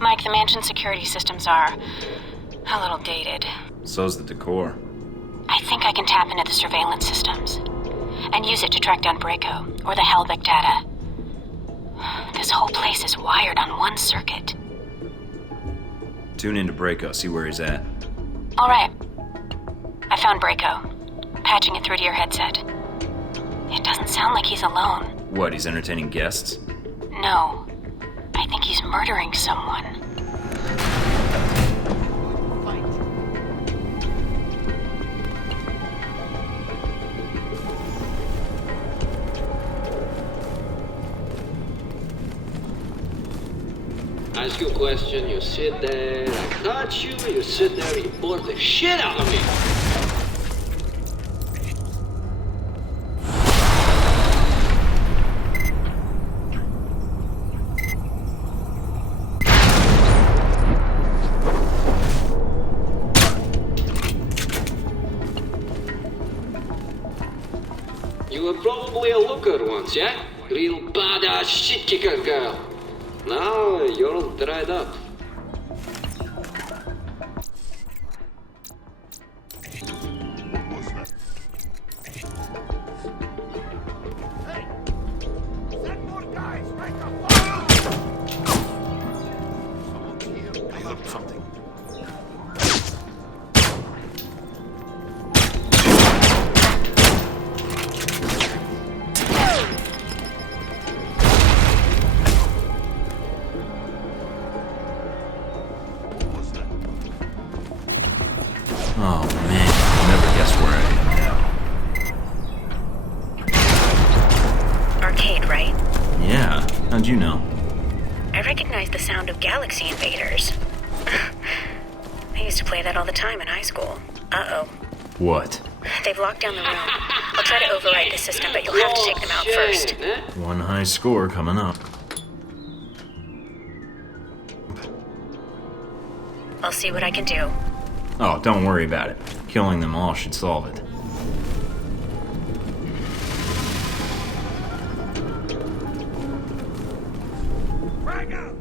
Mike, the mansion security systems are a little dated. So's the decor. I think I can tap into the surveillance systems and use it to track down Braco or the Helbeck data. This whole place is wired on one circuit. Tune into Braco, see where he's at. All right. I found Braco. Patching it through to your headset. It doesn't sound like he's alone. What, he's entertaining guests? No. I think he's murdering someone. Ask you a question, you sit there, I touch you, you sit there, you bore the shit out of me. You were probably a looker once, yeah? Real badass shit kicker girl. Now you're all dried up. Hey! Send more guys! Right up! Someone here. I heard something. Oh man, I'll never guess where I am now. Arcade, right? Yeah, how'd you know? I recognize the sound of Galaxy Invaders. I used to play that all the time in high school. Uh-oh. What? They've locked down the room. I'll try to override the system, but you'll have to take them out first. One high score coming up. I'll see what I can do. Oh, don't worry about it. Killing them all should solve it. Frag out!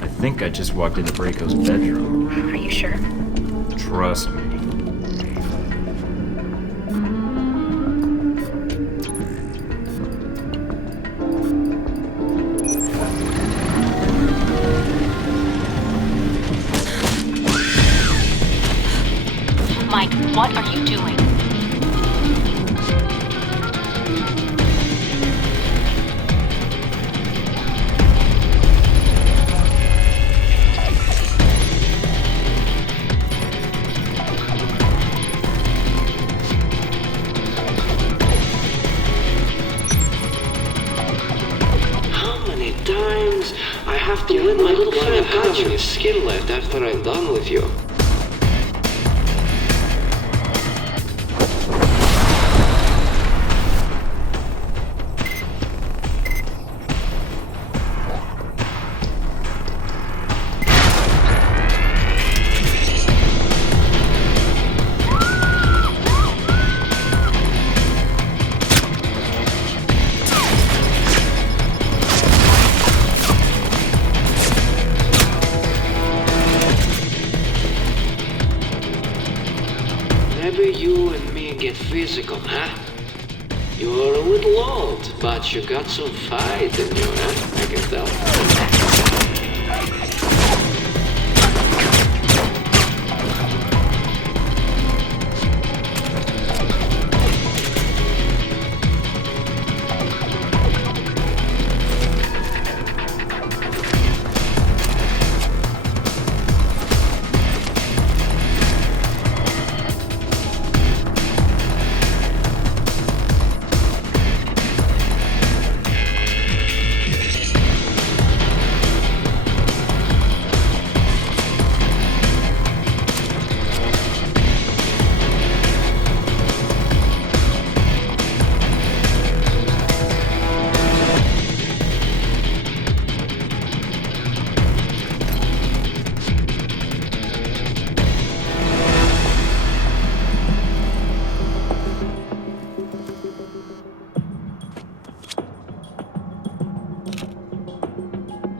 I think I just walked into Braco's bedroom. Are you sure? Trust me. Mike, what are you doing? Times I have to win my little friend have any skin left after I'm done with you. Maybe you and me get physical, huh? You're a little old, but you got some fight in you, huh? I can tell.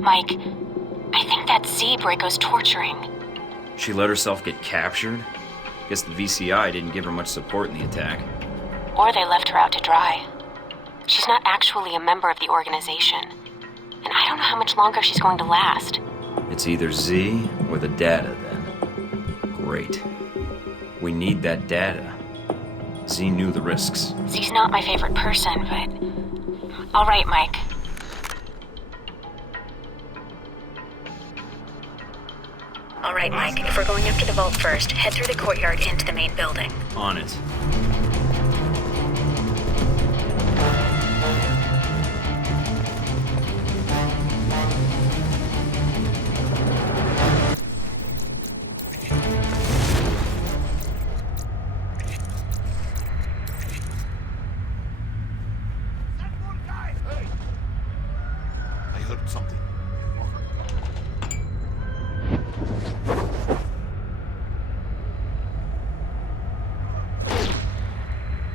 Mike, I think that's Z Braco's torturing. She let herself get captured? Guess the VCI didn't give her much support in the attack. Or they left her out to dry. She's not actually a member of the organization. And I don't know how much longer she's going to last. It's either Z or the data, then. Great. We need that data. Z knew the risks. Z's not my favorite person, but... All right, Mike. All right, Mike. If we're going up to the vault first, head through the courtyard into the main building. On it. Send more guys! Hey! I heard something.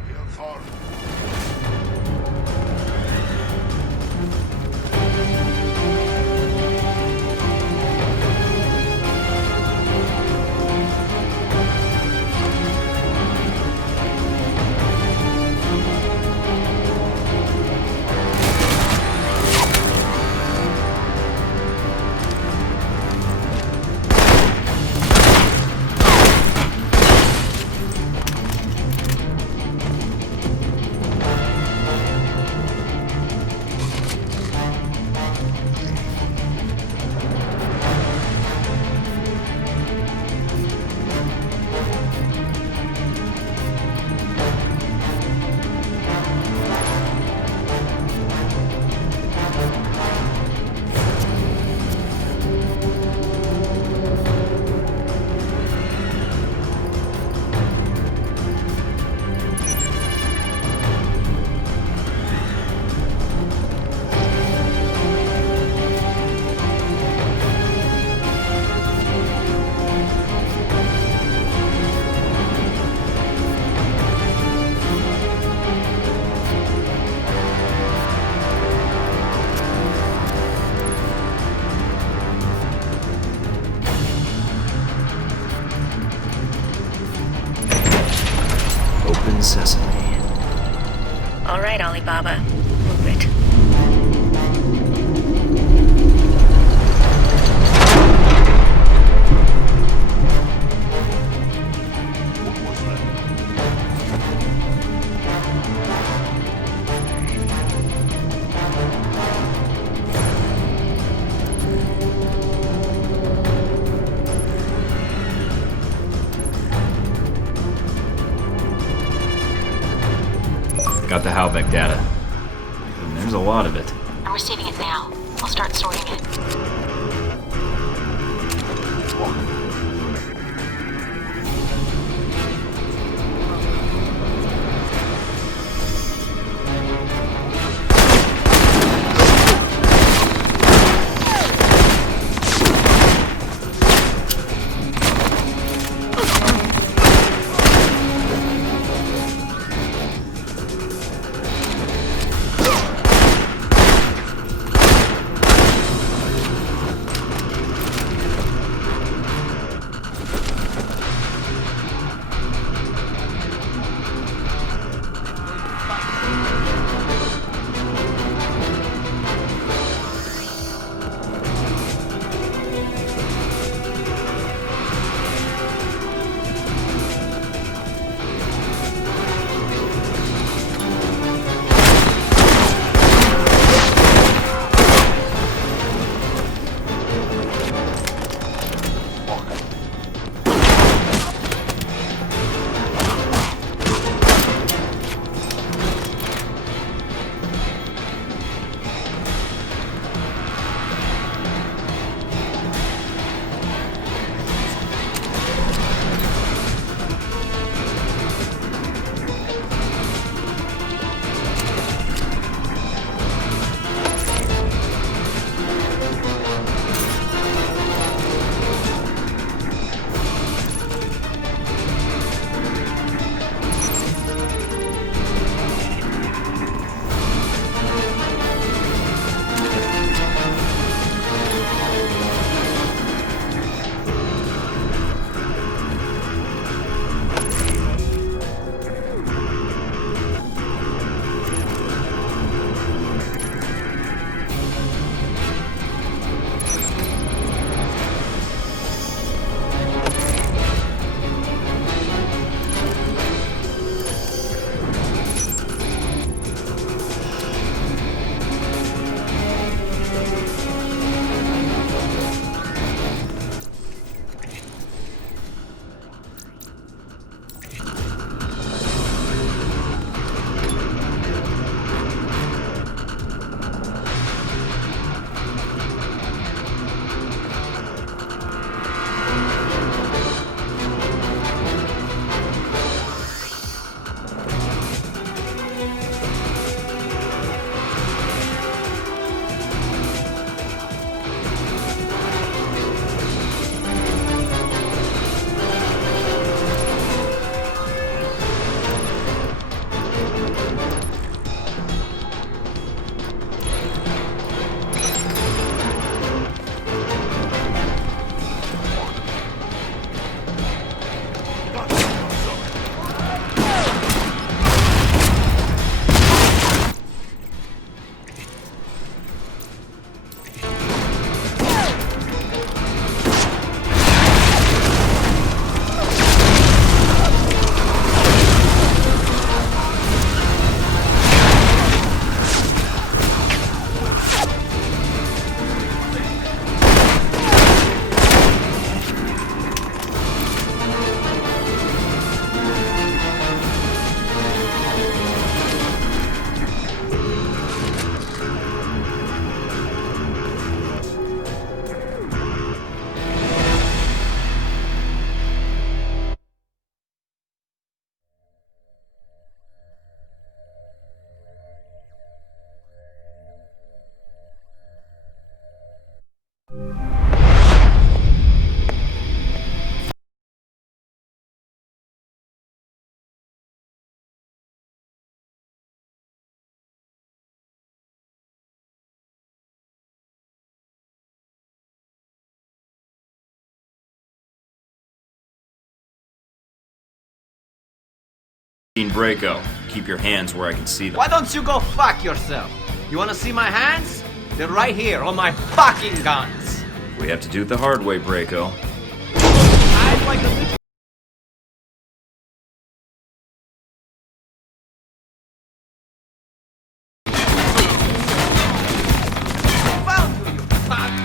We are hard. Open sesame. All right, Alibaba. Move it. What was that? Got the Halbeck data. And there's a lot of it. I'm receiving it now. I'll start sorting it. Braco, keep your hands where I can see them. Why don't you go fuck yourself? You wanna see my hands? They're right here on my fucking guns. We have to do it the hard way, Braco. I'd like a little... Found you fuck!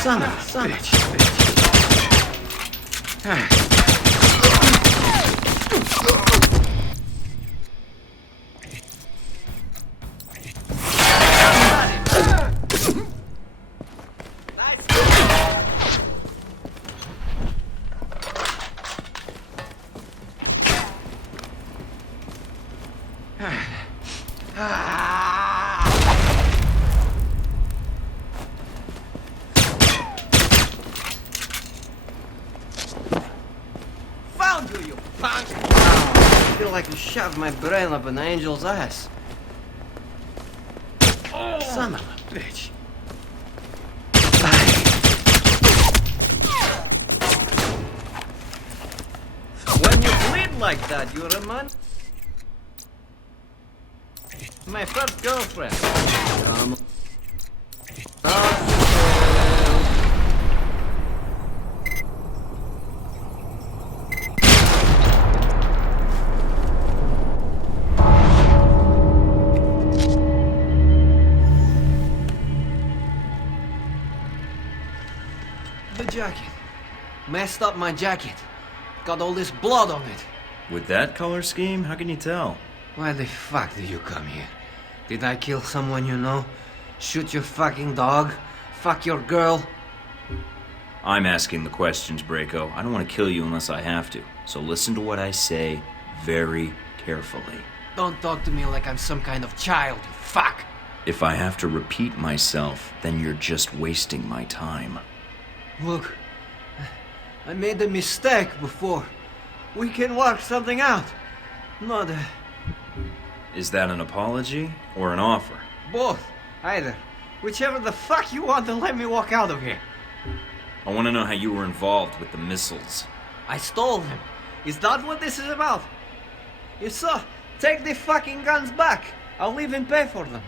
Son of a bitch. Found you, you punk! I feel like you shoved my brain up an angel's ass. Son of a bitch. When you bleed like that, you remind... My first girlfriend. Come. The jacket. Messed up my jacket. Got all this blood on it. With that color scheme, how can you tell? Why the fuck did you come here? Did I kill someone you know? Shoot your fucking dog? Fuck your girl? I'm asking the questions, Braco. I don't want to kill you unless I have to. So listen to what I say very carefully. Don't talk to me like I'm some kind of child, you fuck! If I have to repeat myself, then you're just wasting my time. Look, I made a mistake before. We can work something out. Not Is that an apology or an offer? both. Either. Whichever the fuck you want to let me walk out of here. I want to know how you were involved with the missiles. I stole them. Is that what this is about? If so, take the fucking guns back. I'll even pay for them.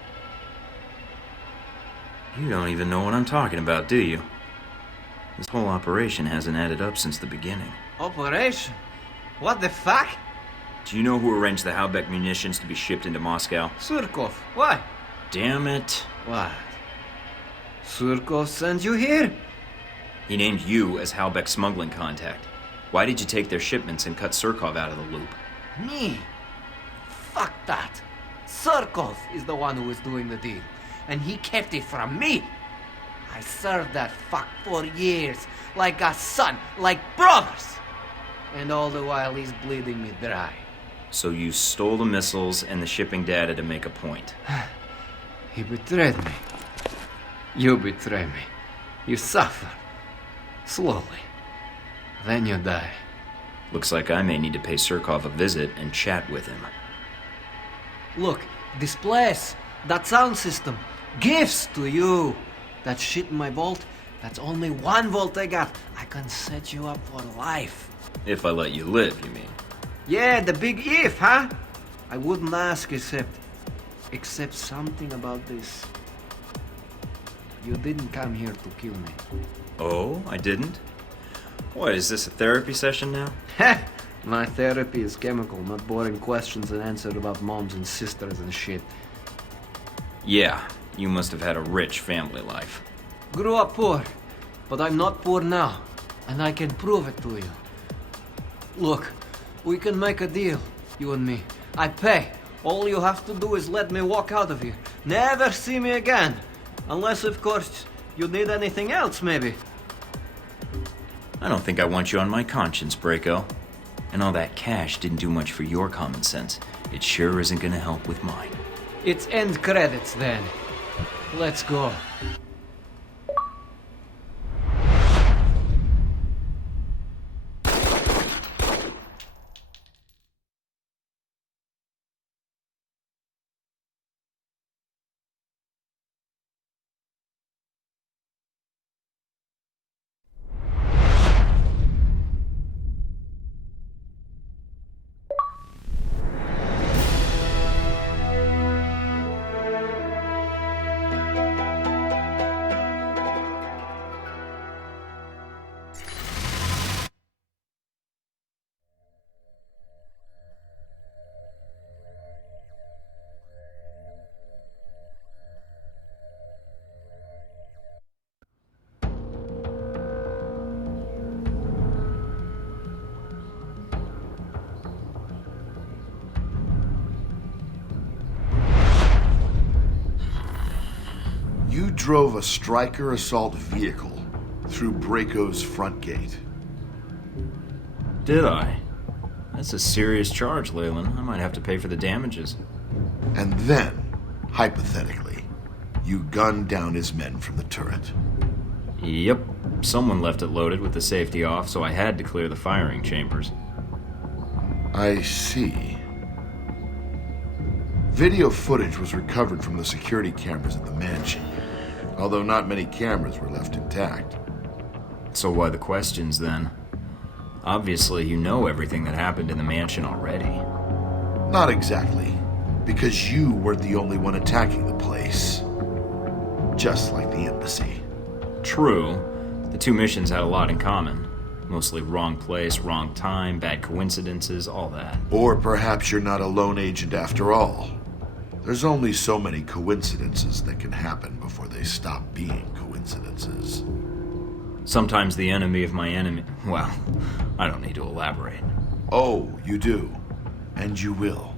You don't even know what I'm talking about, do you? This whole operation hasn't added up since the beginning. Operation? What the fuck? Do you know who arranged the Halbeck munitions to be shipped into Moscow? Surkov. Why? Damn it. What? Surkov sent you here? He named you as Halbeck's smuggling contact. Why did you take their shipments and cut Surkov out of the loop? Me? Fuck that. Surkov is the one who was doing the deal. And he kept it from me. I served that fuck for years. Like a son. Like brothers. And all the while he's bleeding me dry. So you stole the missiles and the shipping data to make a point. He betrayed me. You betray me. You suffer. Slowly. Then you die. Looks like I may need to pay Surkov a visit and chat with him. Look, this place, that sound system, gifts to you. That shit in my vault, that's only 1 volt I got. I can set you up for life. If I let you live, you mean? Yeah, the big if, huh? I wouldn't ask except something about this. You didn't come here to kill me. Oh, I didn't? What, is this a therapy session now? Heh! My therapy is chemical, not boring questions and answers about moms and sisters and shit. Yeah, you must have had a rich family life. Grew up poor, but I'm not poor now, and I can prove it to you. Look, we can make a deal, you and me. I pay. All you have to do is let me walk out of here. Never see me again. Unless, of course, you need anything else, maybe. I don't think I want you on my conscience, Braco. And all that cash didn't do much for your common sense. It sure isn't gonna help with mine. It's end credits then. Let's go. You drove a Stryker assault vehicle through Braco's front gate. Did I? That's a serious charge, Leyland. I might have to pay for the damages. And then, hypothetically, you gunned down his men from the turret. Yep. Someone left it loaded with the safety off, so I had to clear the firing chambers. I see. Video footage was recovered from the security cameras at the mansion, although not many cameras were left intact. So why the questions then? Obviously, you know everything that happened in the mansion already. Not exactly, because you weren't the only one attacking the place. Just like the embassy. True, the two missions had a lot in common. Mostly wrong place, wrong time, bad coincidences, all that. Or perhaps you're not a lone agent after all. There's only so many coincidences that can happen before they stop being coincidences. Sometimes the enemy of my enemy... Well, I don't need to elaborate. Oh, you do. And you will.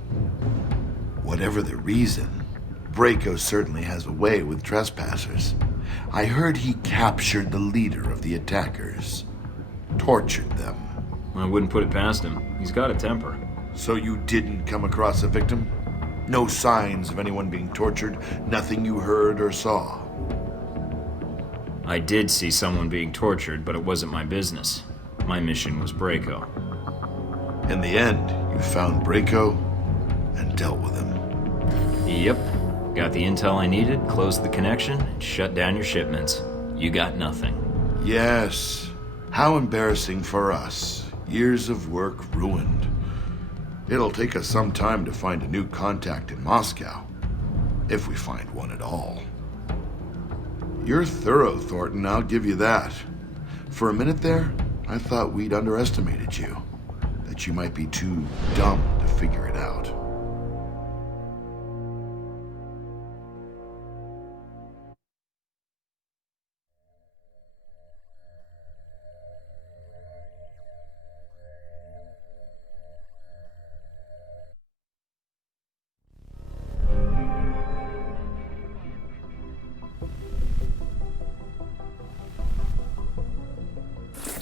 Whatever the reason, Braco certainly has a way with trespassers. I heard he captured the leader of the attackers. Tortured them. I wouldn't put it past him. He's got a temper. So you didn't come across a victim? No signs of anyone being tortured? Nothing you heard or saw? I did see someone being tortured, but it wasn't my business. My mission was Braco. In the end, you found Braco and dealt with him. Yep. Got the intel I needed, closed the connection, and shut down your shipments. You got nothing. Yes. How embarrassing for us. Years of work ruined. It'll take us some time to find a new contact in Moscow. If we find one at all. You're thorough, Thornton, I'll give you that. For a minute there, I thought we'd underestimated you. That you might be too dumb to figure it out.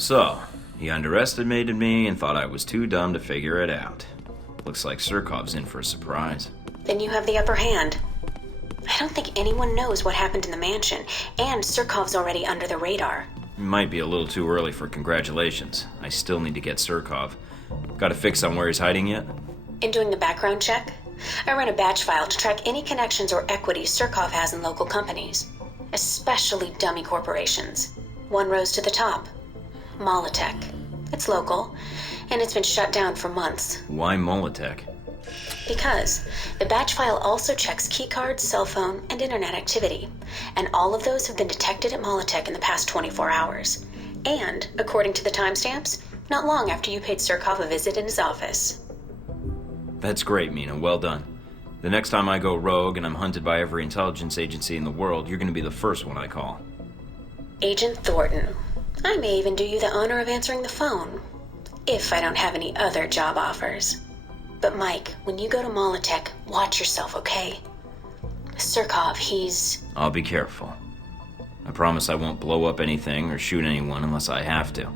So, he underestimated me and thought I was too dumb to figure it out. Looks like Surkov's in for a surprise. Then you have the upper hand. I don't think anyone knows what happened in the mansion, and Surkov's already under the radar. Might be a little too early for congratulations. I still need to get Surkov. Got a fix on where he's hiding yet? In doing the background check, I ran a batch file to track any connections or equities Surkov has in local companies, especially dummy corporations. One rose to the top. Molotech. It's local, and it's been shut down for months. Why Molotech? Because the batch file also checks keycards, cell phone, and internet activity, and all of those have been detected at Molotech in the past 24 hours. And, according to the timestamps, not long after you paid Surkov a visit in his office. That's great, Mina. Well done. The next time I go rogue and I'm hunted by every intelligence agency in the world, you're going to be the first one I call. Agent Thornton. I may even do you the honor of answering the phone, if I don't have any other job offers. But Mike, when you go to Molotech, watch yourself, okay? Surkov, he's... I'll be careful. I promise I won't blow up anything or shoot anyone unless I have to.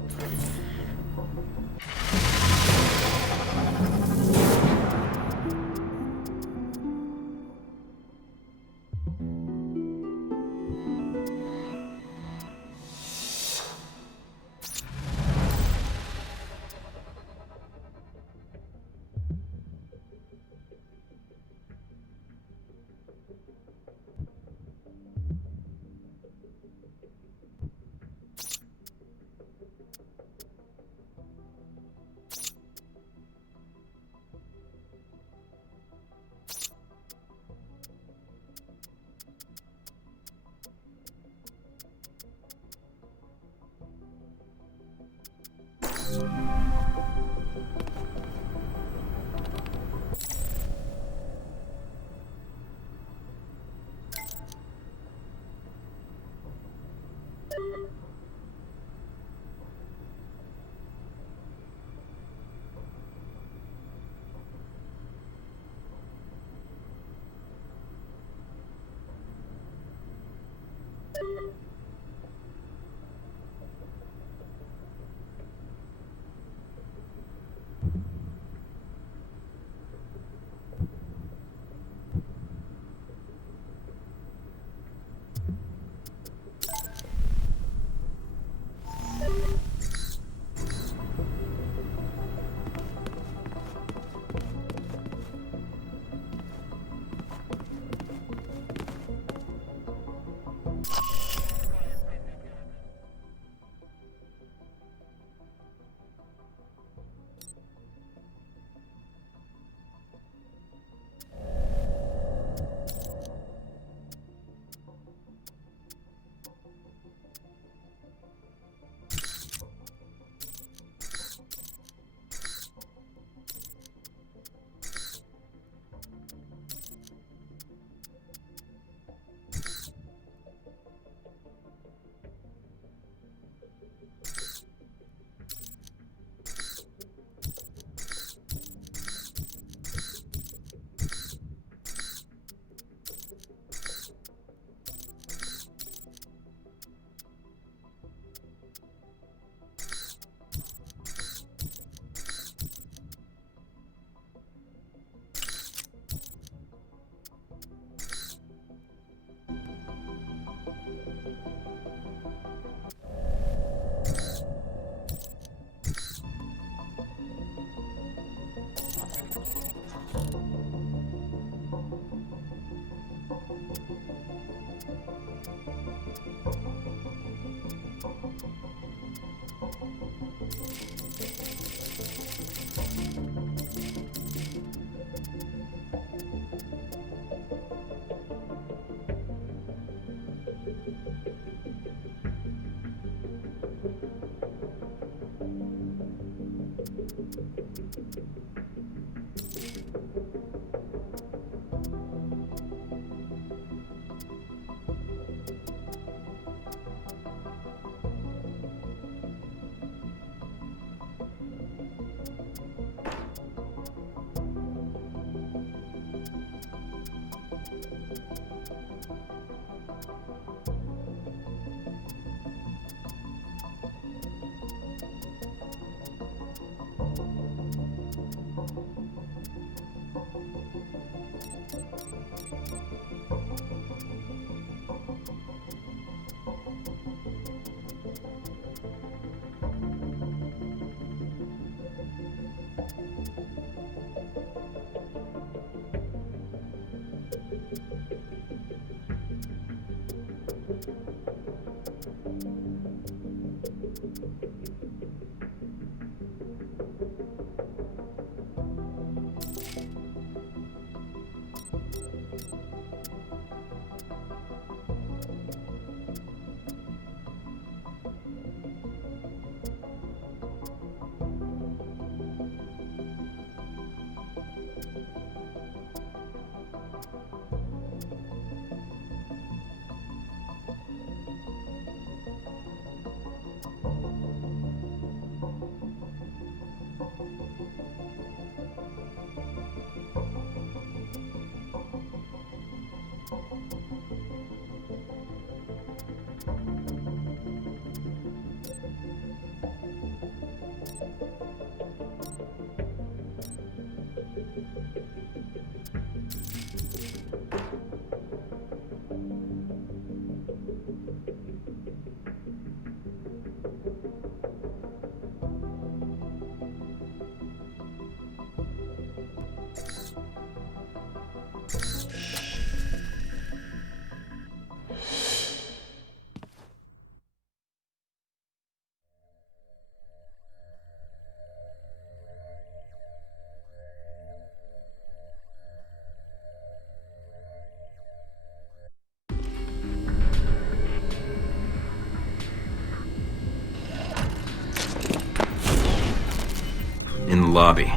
In the lobby.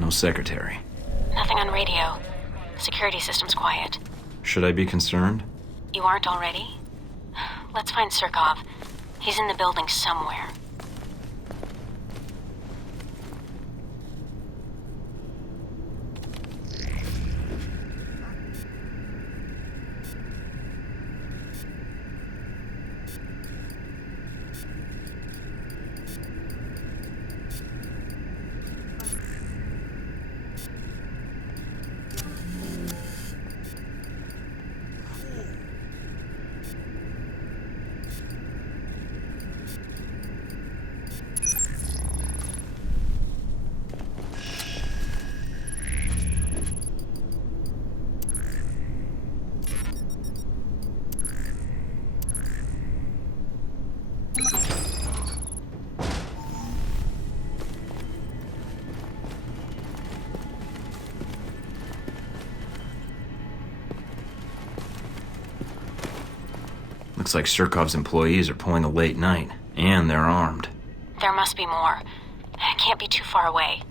No secretary. Nothing on radio. Security system's quiet. Should I be concerned? You aren't already? Let's find Surkov. He's in the building somewhere. Looks like Surkov's employees are pulling a late night, and they're armed. There must be more. Can't be too far away.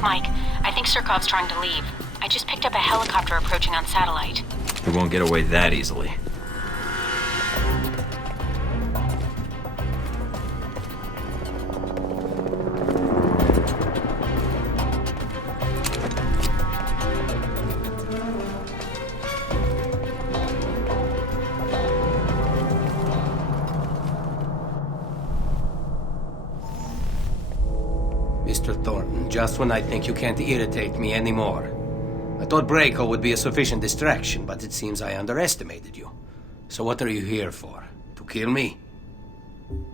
Mike, I think Surkov's trying to leave. I just picked up a helicopter approaching on satellite. We won't get away that easily. Mr. Thornton, just when I think you can't irritate me anymore. I thought Braco would be a sufficient distraction, but it seems I underestimated you. So what are you here for? To kill me?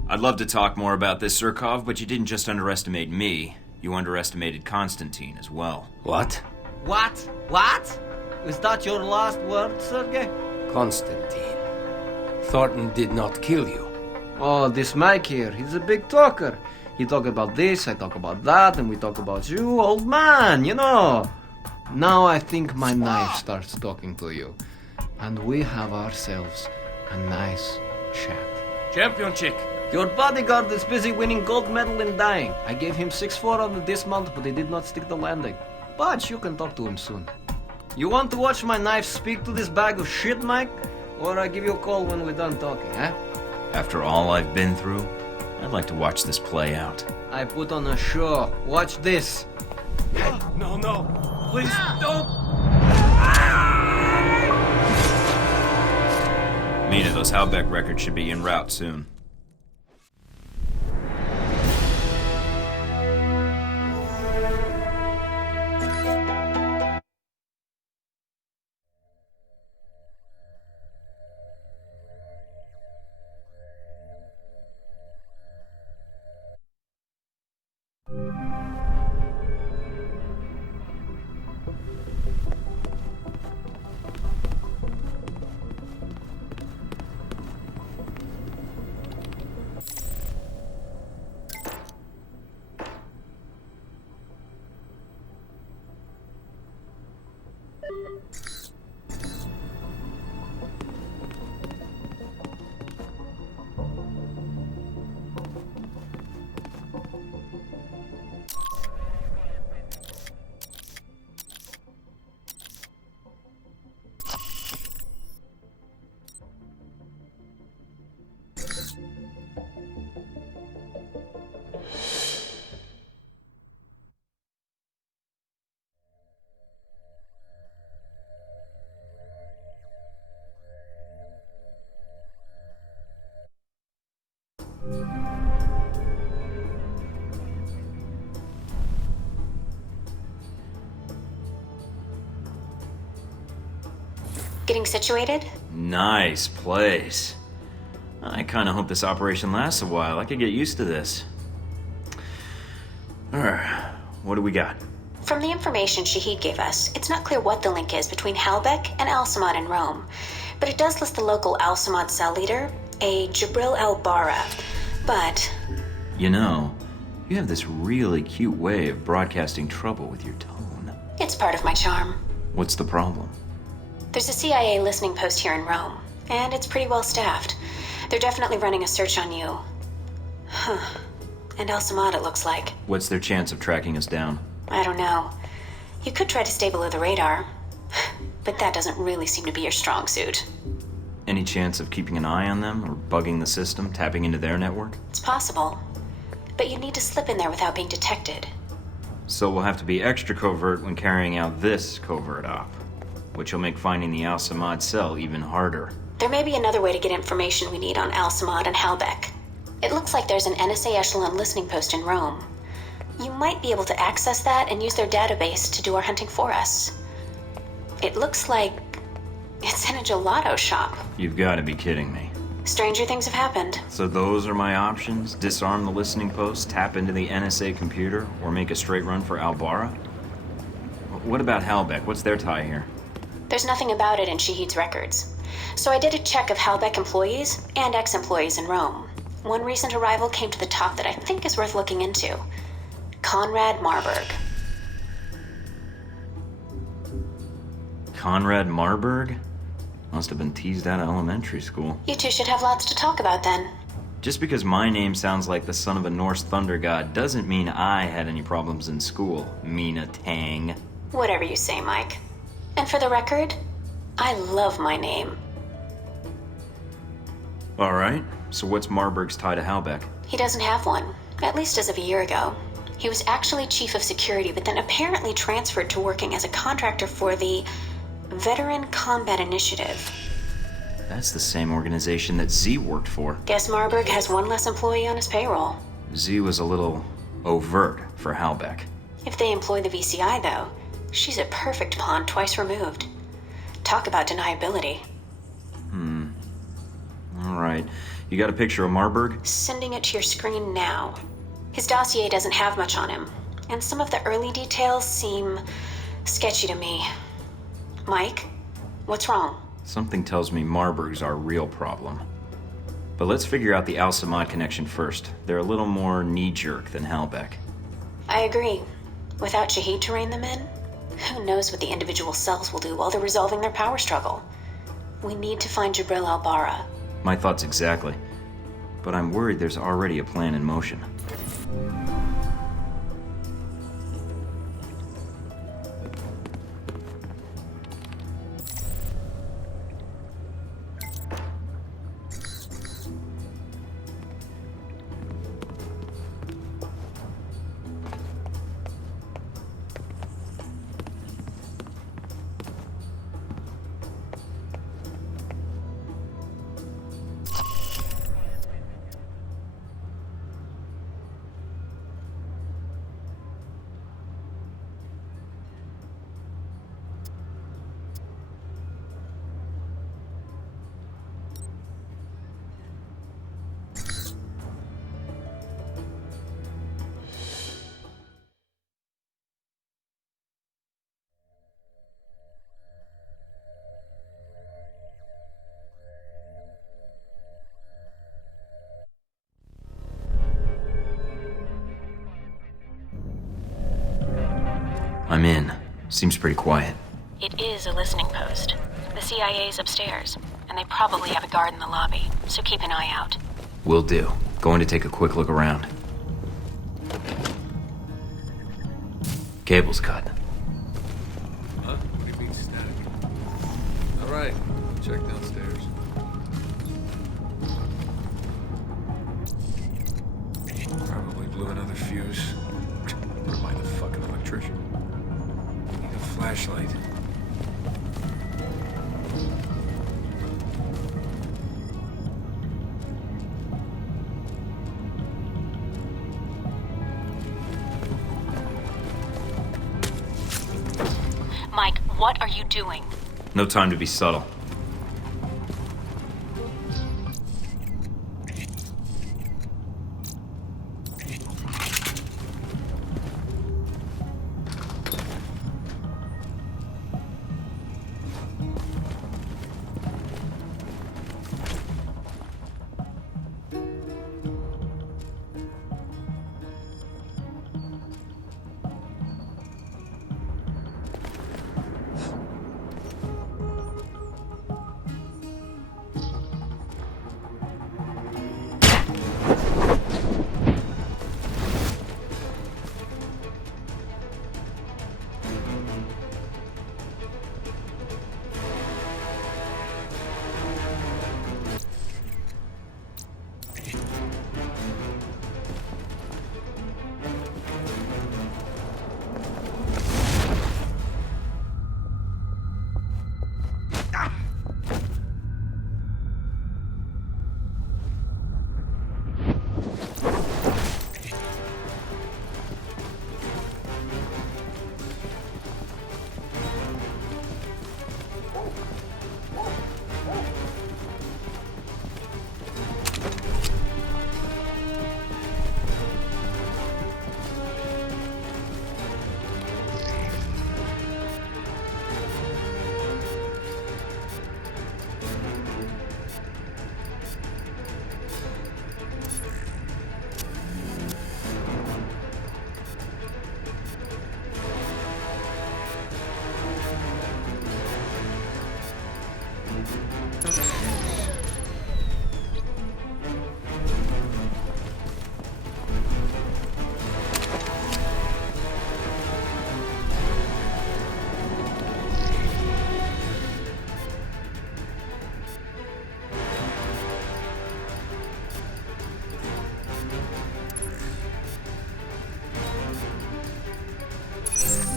I'd love to talk more about this, Surkov, but you didn't just underestimate me. You underestimated Constantine as well. What? What? Is that your last word, Sergey? Constantine. Thornton did not kill you. Oh, this Mike here, he's a big talker. He talk about this, I talk about that, and we talk about you, old man, you know. Now I think my knife starts talking to you. And we have ourselves a nice chat. Champion chick, your bodyguard is busy winning gold medal and dying. I gave him 6-4 on the dismount, but he did not stick the landing. But you can talk to him soon. You want to watch my knife speak to this bag of shit, Mike? Or I give you a call when we're done talking, eh? After all I've been through, I'd like to watch this play out. I put on a show. Watch this. No. Please, don't! Mina, those Halbeck records should be en route soon. Getting situated? Nice place. I kinda hope this operation lasts a while. I could get used to this. What do we got? From the information Shahid gave us, it's not clear what the link is between Halbeck and Al-Samad in Rome. But it does list the local Al-Samad cell leader, a Jibril al-Bara. But... You know, you have this really cute way of broadcasting trouble with your tone. it's part of my charm. What's the problem? There's a CIA listening post here in Rome, and it's pretty well staffed. They're definitely running a search on you. Huh. And Al-Samad, it looks like. What's their chance of tracking us down? I don't know. You could try to stay below the radar, but that doesn't really seem to be your strong suit. Any chance of keeping an eye on them, or bugging the system, tapping into their network? It's possible, but you need to slip in there without being detected. So we'll have to be extra covert when carrying out this covert op, which will make finding the Al-Samad cell even harder. There may be another way to get information we need on Al-Samad and Halbeck. It looks like there's an NSA echelon listening post in Rome. You might be able to access that and use their database to do our hunting for us. It looks like it's in a gelato shop. You've got to be kidding me. Stranger things have happened. So those are my options? Disarm the listening post, tap into the NSA computer, or make a straight run for Al-Bara? What about Halbeck? What's their tie here? There's nothing about it in Shahid's records. So I did a check of Halbeck employees and ex-employees in Rome. One recent arrival came to the top that I think is worth looking into. Conrad Marburg. Conrad Marburg? Must have been teased out of elementary school. You two should have lots to talk about then. Just because my name sounds like the son of a Norse thunder god doesn't mean I had any problems in school, Mina Tang. Whatever you say, Mike. And for the record, I love my name. Alright, so what's Marburg's tie to Halbeck? He doesn't have one, at least as of a year ago. He was actually chief of security, but then apparently transferred to working as a contractor for the Veteran Combat Initiative. That's the same organization that Z worked for. Guess Marburg has one less employee on his payroll. Z was a little overt for Halbeck. If they employ the VCI, though, she's a perfect pawn twice removed. Talk about deniability. Alright, you got a picture of Marburg? Sending it to your screen now. His dossier doesn't have much on him, and some of the early details seem sketchy to me. Mike, what's wrong? Something tells me Marburg's our real problem. But let's figure out the Al-Samad connection first. They're a little more knee-jerk than Halbeck. I agree. Without Shahid to rein them in, who knows what the individual cells will do while they're resolving their power struggle. We need to find Jabril Al-Bara. My thoughts exactly. But I'm worried there's already a plan in motion. I'm in. Seems pretty quiet. It is a listening post. The CIA's upstairs, and they probably have a guard in the lobby, so keep an eye out. Will do. Going to take a quick look around. Cable's cut. Huh? What do you mean static? Alright, check downstairs. Probably blew another fuse. What am I, the fucking electrician? Need a flashlight. Mike, what are you doing? No time to be subtle.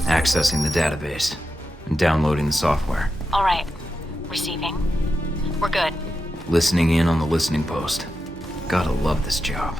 Accessing the database and downloading the software. All right. Receiving. We're good. Listening in on the listening post. Gotta love this job.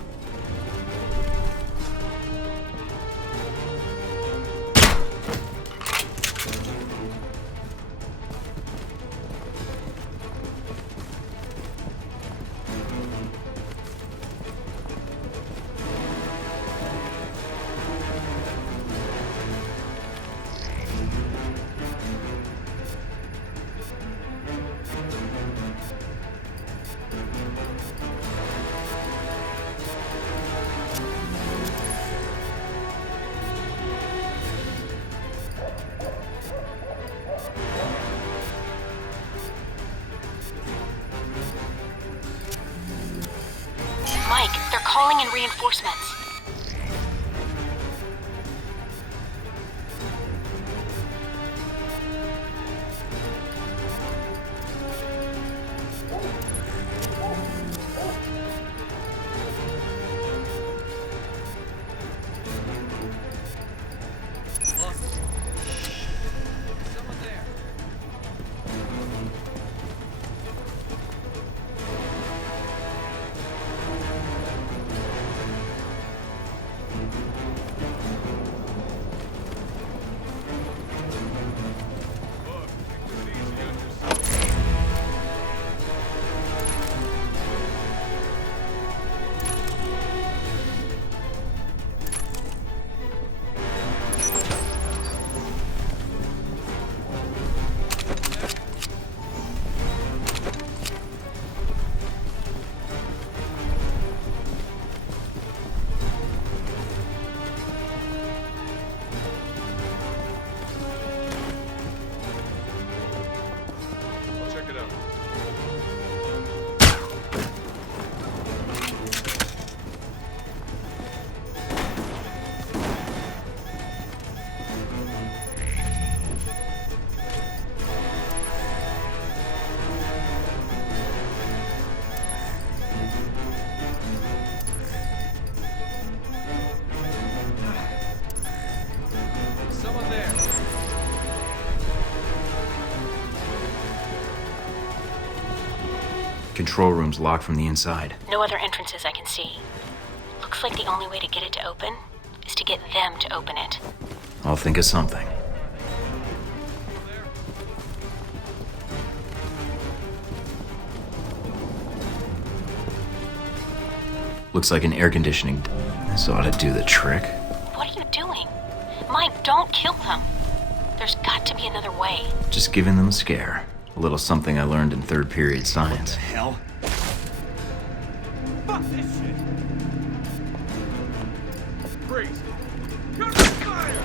Mike, they're calling in reinforcements. Control room's locked from the inside. No other entrances I can see. Looks like the only way to get it to open is to get them to open it. I'll think of something. Looks like an air conditioning. This ought to do the trick. What are you doing? Mike, don't kill them. There's got to be another way. Just giving them a scare. A little something I learned in third period science. Hell? Fuck this shit! Freeze! Cover fire!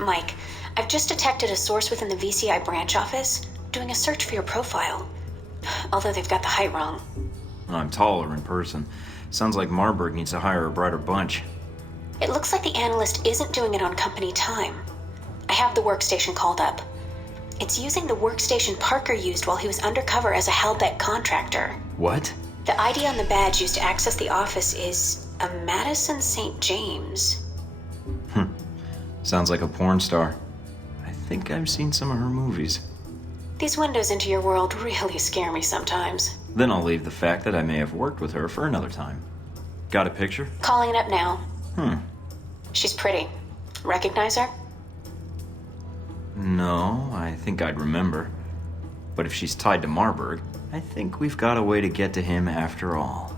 Mike, I've just detected a source within the VCI branch office doing a search for your profile. Although they've got the height wrong. I'm taller in person. Sounds like Marburg needs to hire a brighter bunch. It looks like the analyst isn't doing it on company time. I have the workstation called up. It's using the workstation Parker used while he was undercover as a Halbeck contractor. What? The ID on the badge used to access the office is a Madison St. James. Sounds like a porn star. I think I've seen some of her movies. These windows into your world really scare me sometimes. Then I'll leave the fact that I may have worked with her for another time. Got a picture? Calling it up now. She's pretty. Recognize her? No, I think I'd remember. But if she's tied to Marburg, I think we've got a way to get to him after all.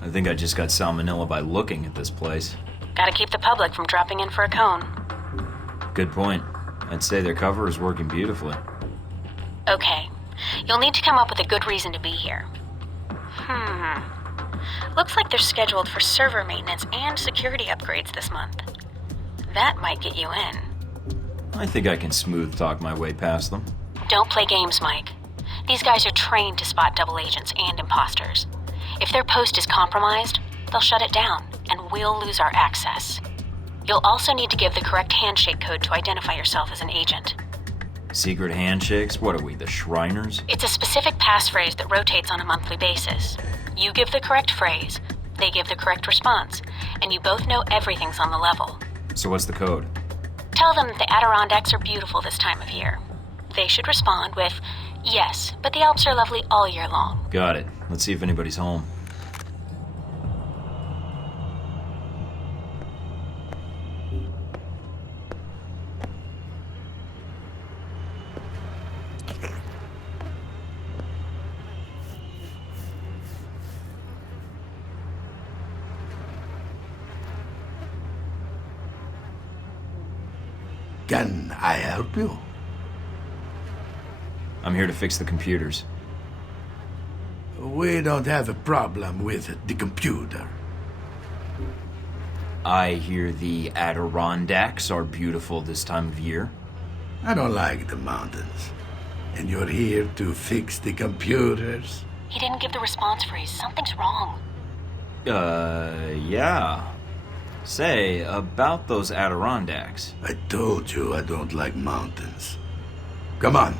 I think I just got salmonella by looking at this place. Gotta keep the public from dropping in for a cone. Good point. I'd say their cover is working beautifully. Okay. You'll need to come up with a good reason to be here. Looks like they're scheduled for server maintenance and security upgrades this month. That might get you in. I think I can smooth talk my way past them. Don't play games, Mike. These guys are trained to spot double agents and imposters. If their post is compromised, they'll shut it down, and we'll lose our access. You'll also need to give the correct handshake code to identify yourself as an agent. Secret handshakes? What are we, the Shriners? It's a specific passphrase that rotates on a monthly basis. You give the correct phrase, they give the correct response, and you both know everything's on the level. So what's the code? Tell them that the Adirondacks are beautiful this time of year. They should respond with, yes, but the Alps are lovely all year long. Got it. Let's see if anybody's home. Can I help you? I'm here to fix the computers. We don't have a problem with the computer. I hear the Adirondacks are beautiful this time of year. I don't like the mountains. And you're here to fix the computers? He didn't give the response phrase. Something's wrong. Yeah. Say, about those Adirondacks. I told you I don't like mountains. Come on.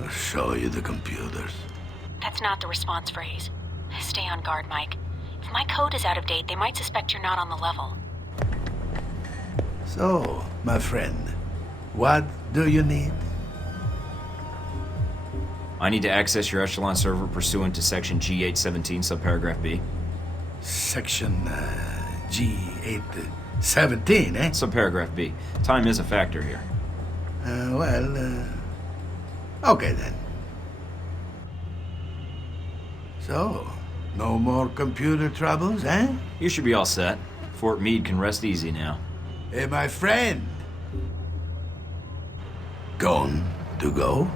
I'll show you the computers. That's not the response phrase. Stay on guard, Mike. If my code is out of date, they might suspect you're not on the level. So, my friend, what do you need? I need to access your Echelon server pursuant to Section G817, subparagraph B. Section G817, eh? Subparagraph B. Time is a factor here. Okay then. So, no more computer troubles, eh? You should be all set. Fort Meade can rest easy now. Hey, my friend. Gone to go?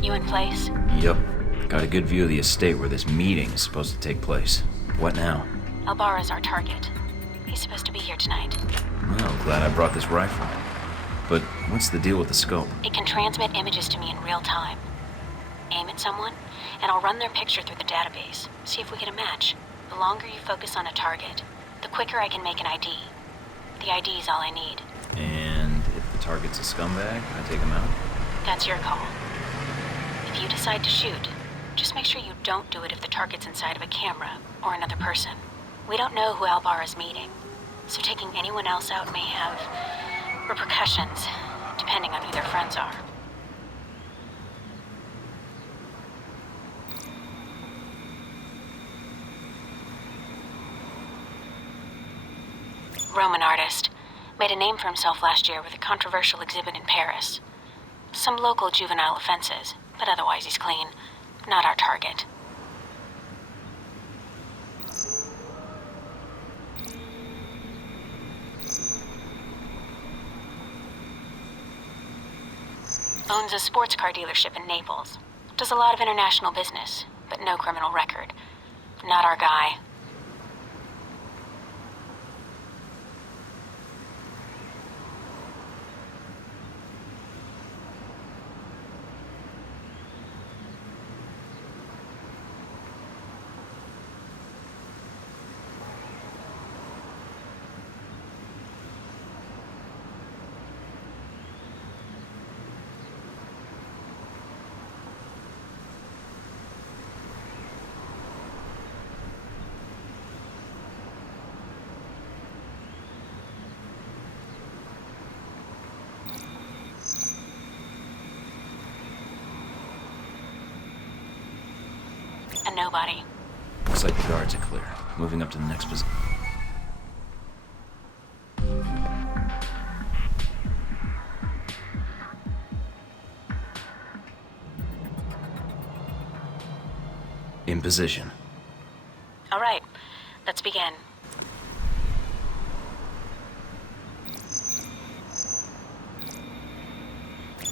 You in place? Yep. Got a good view of the estate where this meeting is supposed to take place. What now? Albara's our target. He's supposed to be here tonight. Well, glad I brought this rifle. But what's the deal with the scope? It can transmit images to me in real time. Aim at someone, and I'll run their picture through the database. See if we get a match. The longer you focus on a target, the quicker I can make an ID. The ID is all I need. And if the target's a scumbag, I take him out? That's your call. If you decide to shoot, just make sure you don't do it if the target's inside of a camera or another person. We don't know who Albara's meeting, so taking anyone else out may have repercussions, depending on who their friends are. Roman artist. Made a name for himself last year with a controversial exhibit in Paris. Some local juvenile offenses, but otherwise he's clean. Not our target. Owns a sports car dealership in Naples. Does a lot of international business, but no criminal record. Not our guy. Nobody. Looks like the guards are clear. Moving up to the next position. In position. All right, let's begin.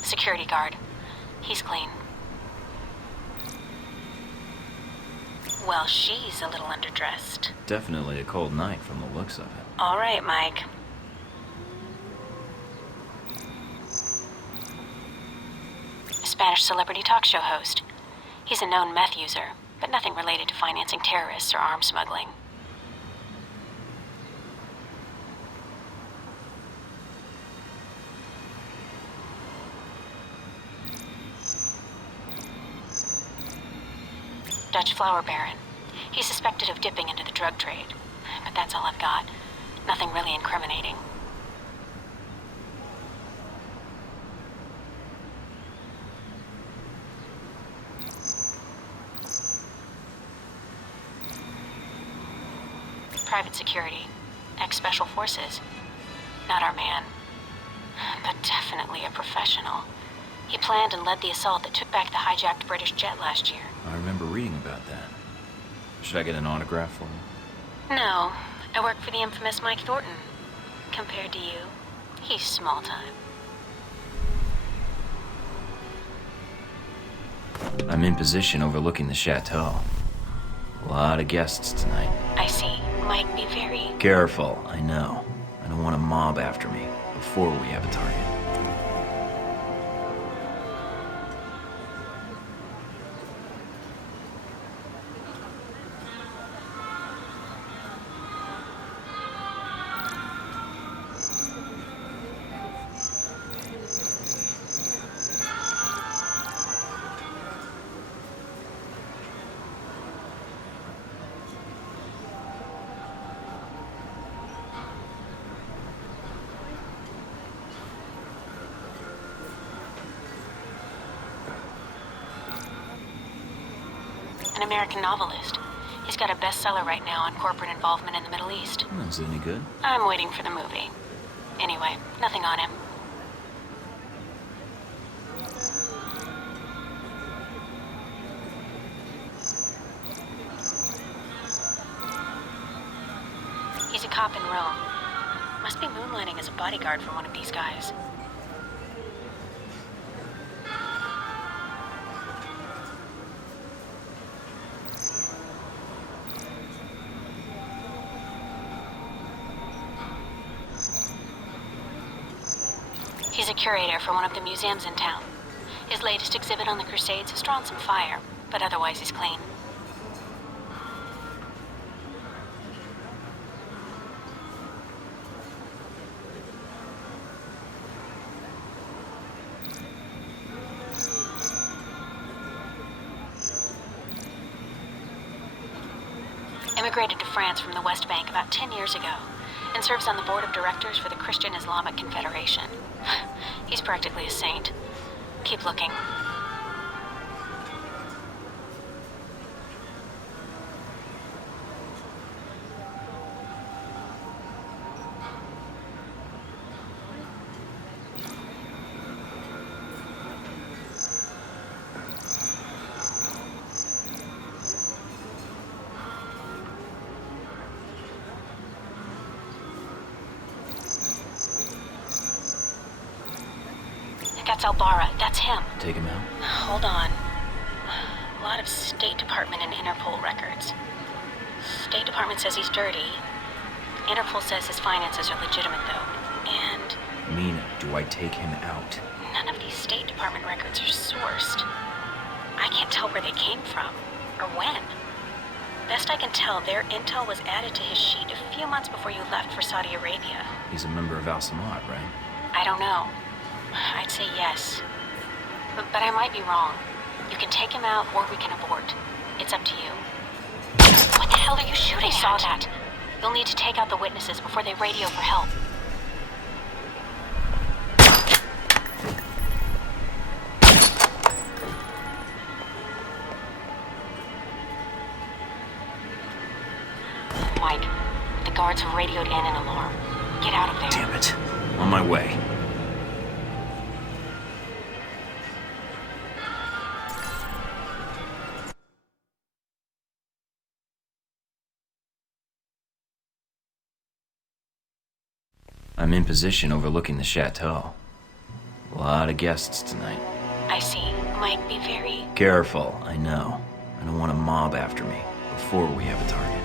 Security guard. He's clean. Well, she's a little underdressed. Definitely a cold night from the looks of it. All right, Mike. Spanish celebrity talk show host. He's a known meth user, but nothing related to financing terrorists or arms smuggling. Dutch flower baron. He's suspected of dipping into the drug trade, but that's all I've got. Nothing really incriminating. Private security. Ex-special forces. Not our man, but definitely a professional. He planned and led the assault that took back the hijacked British jet last year. I remember reading about that. Should I get an autograph for him? No, I work for the infamous Mike Thorton. Compared to you, he's small time. I'm in position overlooking the chateau. A lot of guests tonight. I see. Mike, be very... Careful, I know. I don't want a mob after me before we have a target. An American novelist. He's got a bestseller right now on corporate involvement in the Middle East. Is it any good? I'm waiting for the movie. Anyway, nothing on him. He's a cop in Rome. Must be moonlighting as a bodyguard for one of these guys. He's a curator for one of the museums in town. His latest exhibit on the Crusades has drawn some fire, but otherwise he's clean. Immigrated to France from the West Bank about 10 years ago, and serves on the board of directors for the Christian Islamic Confederation. He's practically a saint. Keep looking. That's Albara. That's him. Take him out? Hold on. A lot of State Department and Interpol records. State Department says he's dirty. Interpol says his finances are legitimate, though. And... Mina, do I take him out? none of these State Department records are sourced. I can't tell where they came from, or when. Best I can tell, their intel was added to his sheet a few months before you left for Saudi Arabia. He's a member of Al Samad, right? I don't know. I'd say yes. But I might be wrong. You can take him out, or we can abort. It's up to you. What the hell are you shooting at? I saw that. You'll need to take out the witnesses before they radio for help. Mike. The guards have radioed in an alarm. Get out of there. Damn it. On my way. I'm in position overlooking the chateau. A lot of guests tonight. I see. Mike, be very... Careful, I know. I don't want a mob after me before we have a target.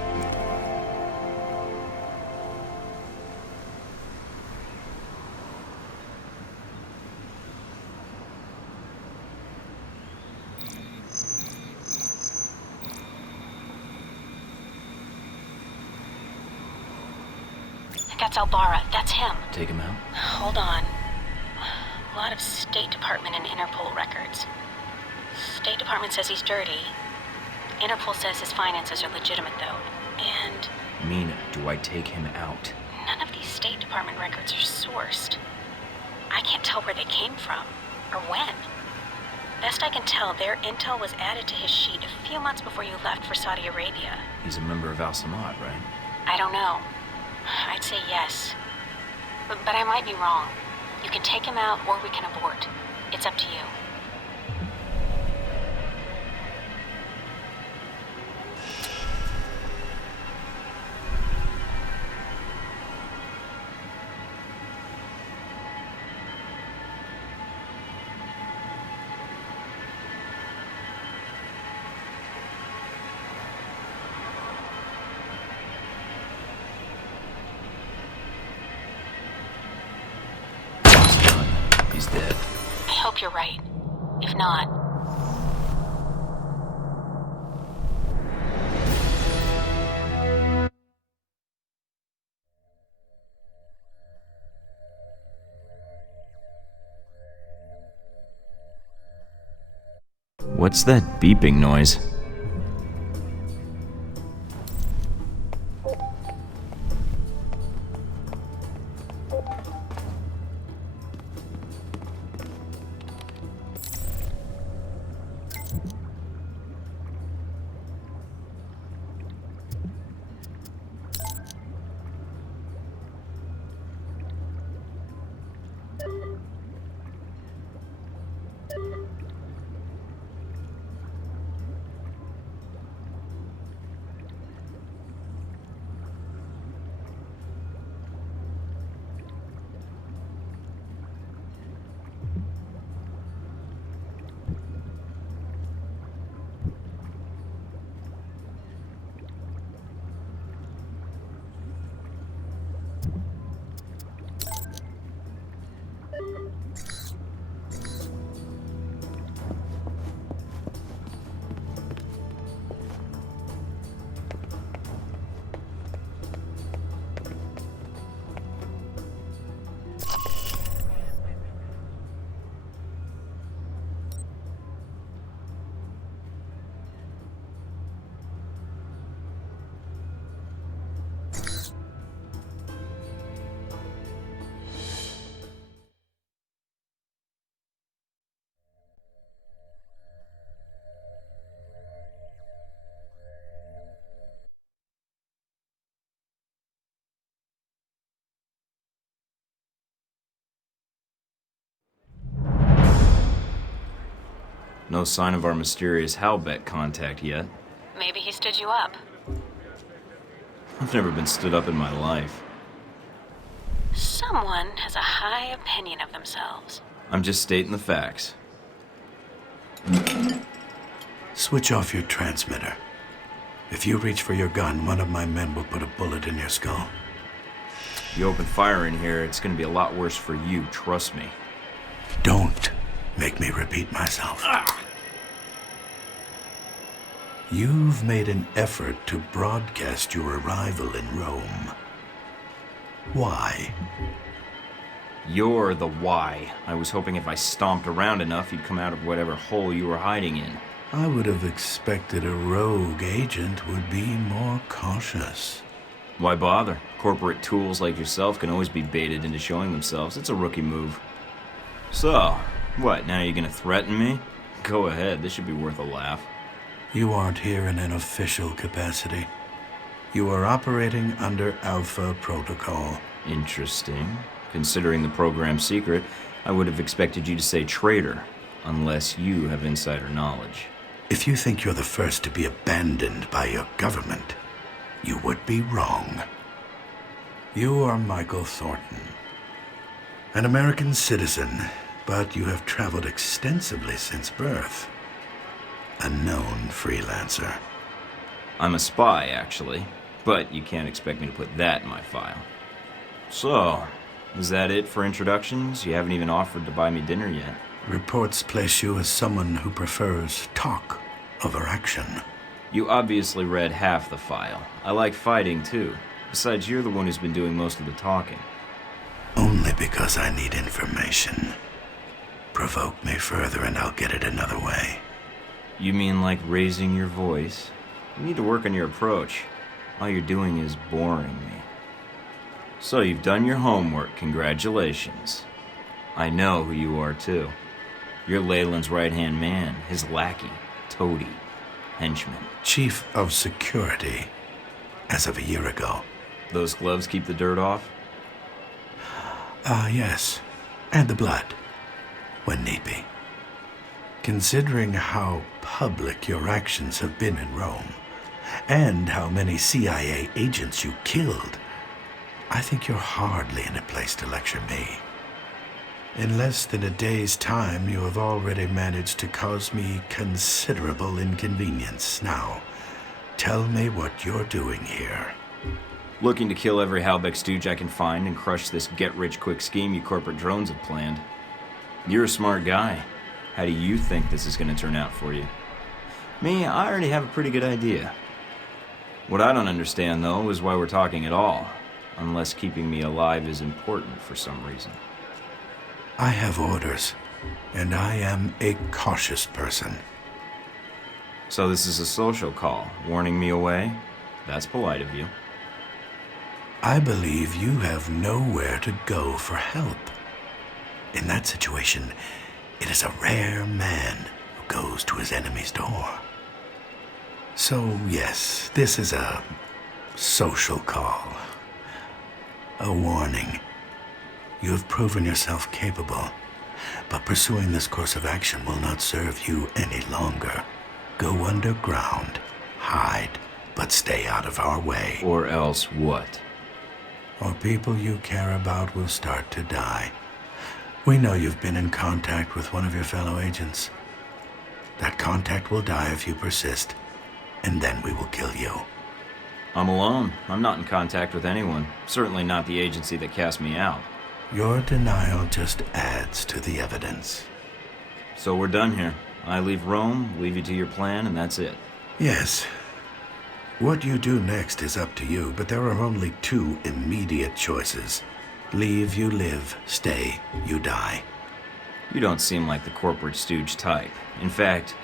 That's Albara. That's him. Take him out? Hold on. A lot of State Department and Interpol records. State Department says he's dirty. Interpol says his finances are legitimate, though. And Mina, do I take him out? none of these State Department records are sourced. I can't tell where they came from, or when. Best I can tell, their intel was added to his sheet a few months before you left for Saudi Arabia. He's a member of Al Samad, right? I don't know. I'd say yes. But I might be wrong. You can take him out, or we can abort. It's up to you. He's dead. I hope you're right. If not... What's that beeping noise? No sign of our mysterious Halbech contact yet. Maybe he stood you up. I've never been stood up in my life. Someone has a high opinion of themselves. I'm just stating the facts. Switch off your transmitter. If you reach for your gun, one of my men will put a bullet in your skull. You open fire in here, it's gonna be a lot worse for you, trust me. Don't make me repeat myself. You've made an effort to broadcast your arrival in Rome. Why? You're the why. I was hoping if I stomped around enough, you'd come out of whatever hole you were hiding in. I would have expected a rogue agent would be more cautious. Why bother? Corporate tools like yourself can always be baited into showing themselves. It's a rookie move. So, what, now you're gonna threaten me? Go ahead, this should be worth a laugh. You aren't here in an official capacity. You are operating under Alpha Protocol. Interesting. Considering the program's secret, I would have expected you to say traitor, unless you have insider knowledge. If you think you're the first to be abandoned by your government, you would be wrong. You are Michael Thorton, an American citizen, but you have traveled extensively since birth. A known freelancer. I'm a spy, actually, but you can't expect me to put that in my file. So, is that it for introductions? You haven't even offered to buy me dinner yet. Reports place you as someone who prefers talk over action. You obviously read half the file. I like fighting, too. Besides, you're the one who's been doing most of the talking. Only because I need information. Provoke me further and I'll get it another way. You mean like raising your voice? You need to work on your approach. All you're doing is boring me. So you've done your homework, congratulations. I know who you are, too. You're Leyland's right-hand man, his lackey, toady, henchman. Chief of Security, as of a year ago. Those gloves keep the dirt off? Yes. And the blood, when need be. Considering how public your actions have been in Rome, and how many CIA agents you killed, I think you're hardly in a place to lecture me. In less than a day's time, you have already managed to cause me considerable inconvenience. Now, tell me what you're doing here. Looking to kill every Halbeck stooge I can find and crush this get-rich-quick scheme you corporate drones have planned. You're a smart guy. How do you think this is going to turn out for you? Me, I already have a pretty good idea. What I don't understand, though, is why we're talking at all, unless keeping me alive is important for some reason. I have orders, and I am a cautious person. So this is a social call, warning me away? That's polite of you. I believe you have nowhere to go for help. In that situation, it is a rare man who goes to his enemy's door. So, yes, this is a social call. A warning. You have proven yourself capable, but pursuing this course of action will not serve you any longer. Go underground, hide, but stay out of our way. Or else what? Or people you care about will start to die. We know you've been in contact with one of your fellow agents. That contact will die if you persist, and then we will kill you. I'm alone. I'm not in contact with anyone. Certainly not the agency that cast me out. Your denial just adds to the evidence. So we're done here. I leave Rome, leave you to your plan, and that's it. Yes. What you do next is up to you, but there are only two immediate choices. Leave, you live. Stay, you die. You don't seem like the corporate stooge type. In fact,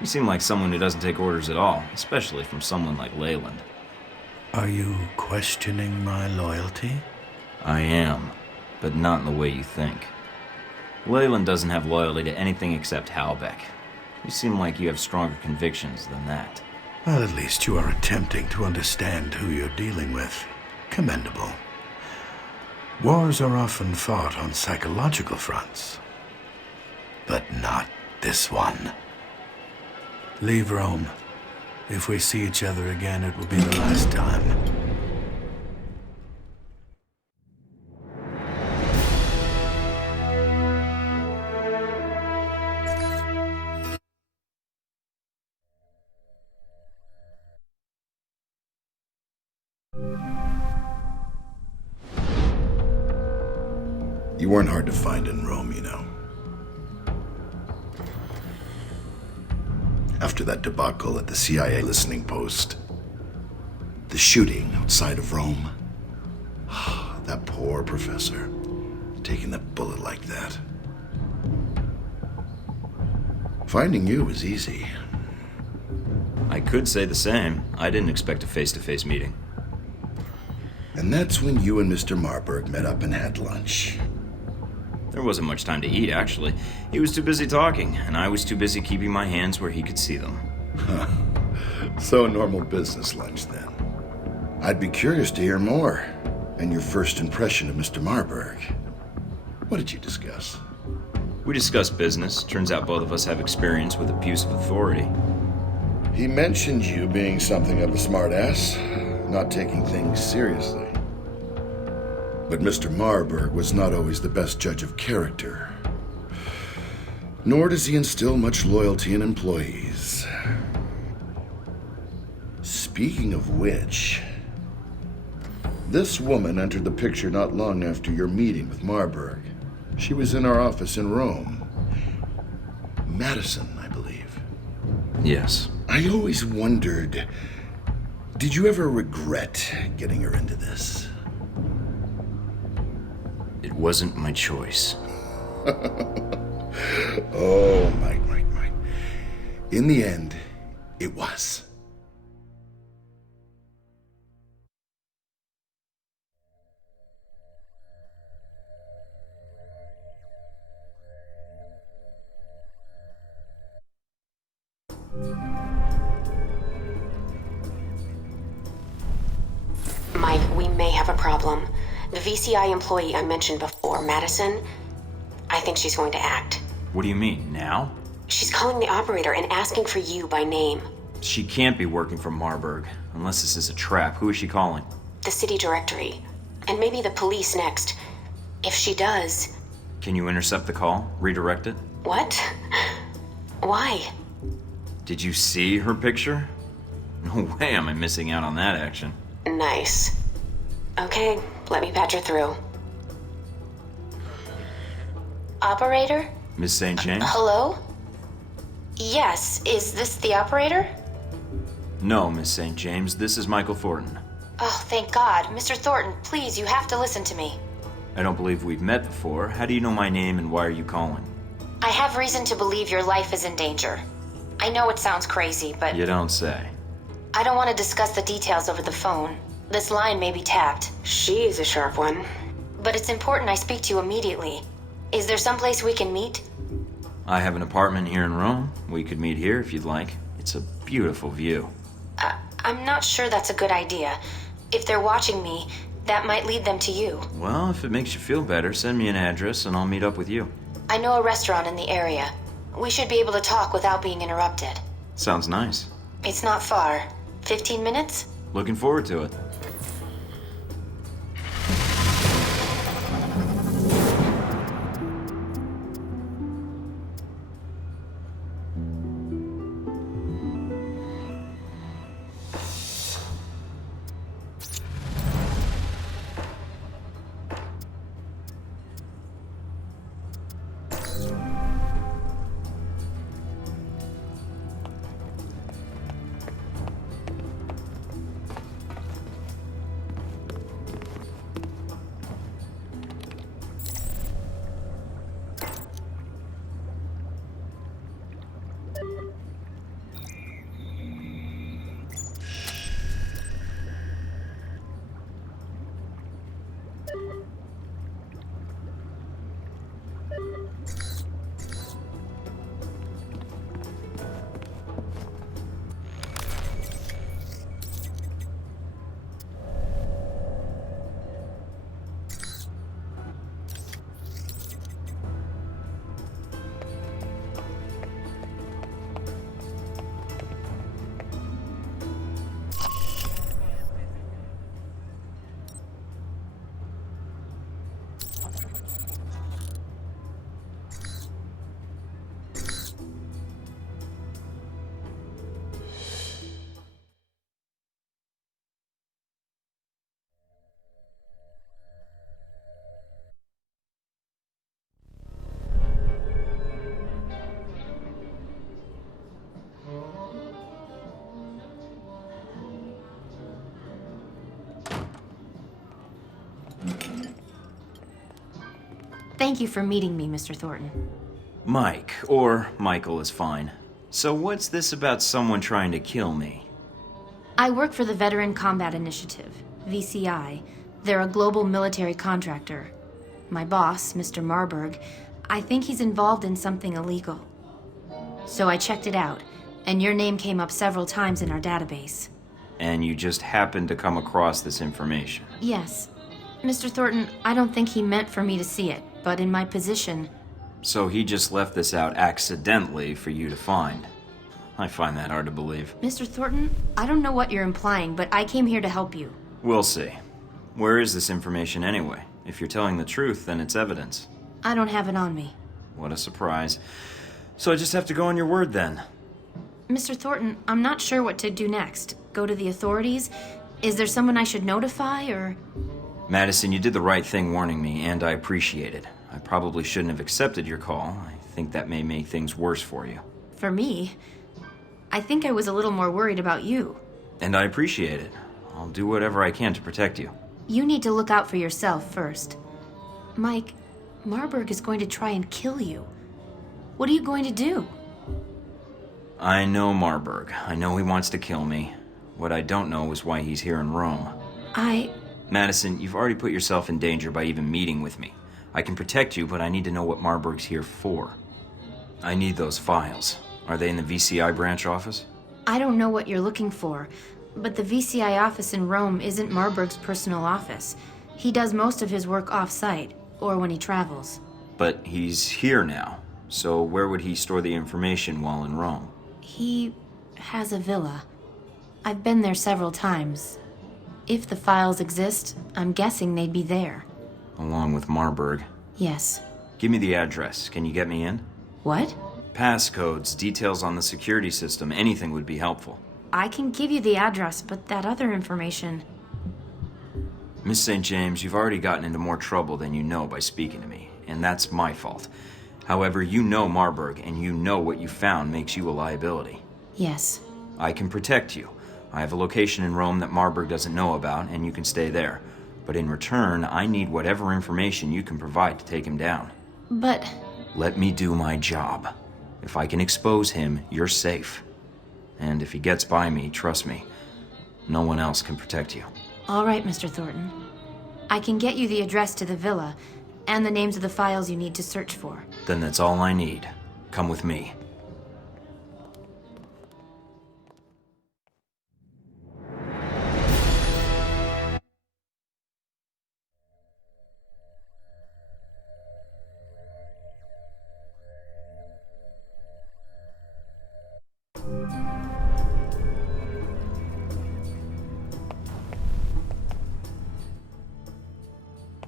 you seem like someone who doesn't take orders at all, especially from someone like Leyland. Are you questioning my loyalty? I am, but not in the way you think. Leyland doesn't have loyalty to anything except Halbeck. You seem like you have stronger convictions than that. Well, at least you are attempting to understand who you're dealing with. Commendable. Wars are often fought on psychological fronts, but not this one. Leave Rome. If we see each other again, it will be the last time. You weren't hard to find in Rome, you know. After that debacle at the CIA listening post, the shooting outside of Rome, that poor professor, taking the bullet like that. Finding you was easy. I could say the same. I didn't expect a face-to-face meeting. And that's when you and Mr. Marburg met up and had lunch. There wasn't much time to eat, actually. He was too busy talking, and I was too busy keeping my hands where he could see them. So a normal business lunch, then. I'd be curious to hear more, and your first impression of Mr. Marburg. What did you discuss? We discussed business. Turns out both of us have experience with abuse of authority. He mentioned you being something of a smartass, not taking things seriously. But Mr. Marburg was not always the best judge of character. Nor does he instill much loyalty in employees. Speaking of which, this woman entered the picture not long after your meeting with Marburg. She was in our office in Rome. Madison, I believe. Yes. I always wondered, did you ever regret getting her into this? It wasn't my choice. Oh, Mike. In the end, it was. Mike, we may have a problem. The VCI employee I mentioned before, Madison, I think she's going to act. What do you mean, now? She's calling the operator and asking for you by name. She can't be working for Marburg, unless this is a trap. Who is she calling? The city directory. And maybe the police next. If she does... Can you intercept the call? Redirect it? What? Why? Did you see her picture? No way am I missing out on that action. Nice. Okay, let me patch her through. Operator? Miss St. James? Hello? Yes, is this the operator? No, Miss St. James. This is Michael Thorton. Oh, thank God. Mr. Thornton, please, you have to listen to me. I don't believe we've met before. How do you know my name and why are you calling? I have reason to believe your life is in danger. I know it sounds crazy, but... You don't say. I don't want to discuss the details over the phone. This line may be tapped. She's a sharp one. But it's important I speak to you immediately. Is there someplace we can meet? I have an apartment here in Rome. We could meet here if you'd like. It's a beautiful view. I'm not sure that's a good idea. If they're watching me, that might lead them to you. Well, if it makes you feel better, send me an address and I'll meet up with you. I know a restaurant in the area. We should be able to talk without being interrupted. Sounds nice. It's not far. 15 minutes? Looking forward to it. Thank you for meeting me, Mr. Thornton. Mike, or Michael is fine. So what's this about someone trying to kill me? I work for the Veteran Combat Initiative, VCI. They're a global military contractor. My boss, Mr. Marburg, I think he's involved in something illegal. So I checked it out, and your name came up several times in our database. and you just happened to come across this information. Yes. Mr. Thornton, I don't think he meant for me to see it, but in my position... So he just left this out accidentally for you to find. I find that hard to believe. Mr. Thornton, I don't know what you're implying, but I came here to help you. We'll see. Where is this information anyway? If you're telling the truth, then it's evidence. I don't have it on me. What a surprise. So I just have to go on your word then. Mr. Thornton, I'm not sure what to do next. Go to the authorities? Is there someone I should notify, or... Madison, you did the right thing warning me, and I appreciate it. I probably shouldn't have accepted your call. I think that may make things worse for you. For me? I think I was a little more worried about you. And I appreciate it. I'll do whatever I can to protect you. You need to look out for yourself first. Mike, Marburg is going to try and kill you. What are you going to do? I know Marburg. I know he wants to kill me. What I don't know is why he's here in Rome. Madison, you've already put yourself in danger by even meeting with me. I can protect you, but I need to know what Marburg's here for. I need those files. Are they in the VCI branch office? I don't know what you're looking for, but the VCI office in Rome isn't Marburg's personal office. He does most of his work off-site, or when he travels. But he's here now, so where would he store the information while in Rome? He has a villa. I've been there several times. If the files exist, I'm guessing they'd be there. Along with Marburg. Yes. Give me the address. Can you get me in? What? Passcodes, details on the security system, anything would be helpful. I can give you the address, but that other information... Miss St. James, you've already gotten into more trouble than you know by speaking to me, and that's my fault. However, you know Marburg, and you know what you found makes you a liability. Yes. I can protect you. I have a location in Rome that Marburg doesn't know about, and you can stay there. But in return, I need whatever information you can provide to take him down. But... Let me do my job. If I can expose him, you're safe. And if he gets by me, trust me, no one else can protect you. All right, Mr. Thornton. I can get you the address to the villa, and the names of the files you need to search for. Then that's all I need. Come with me.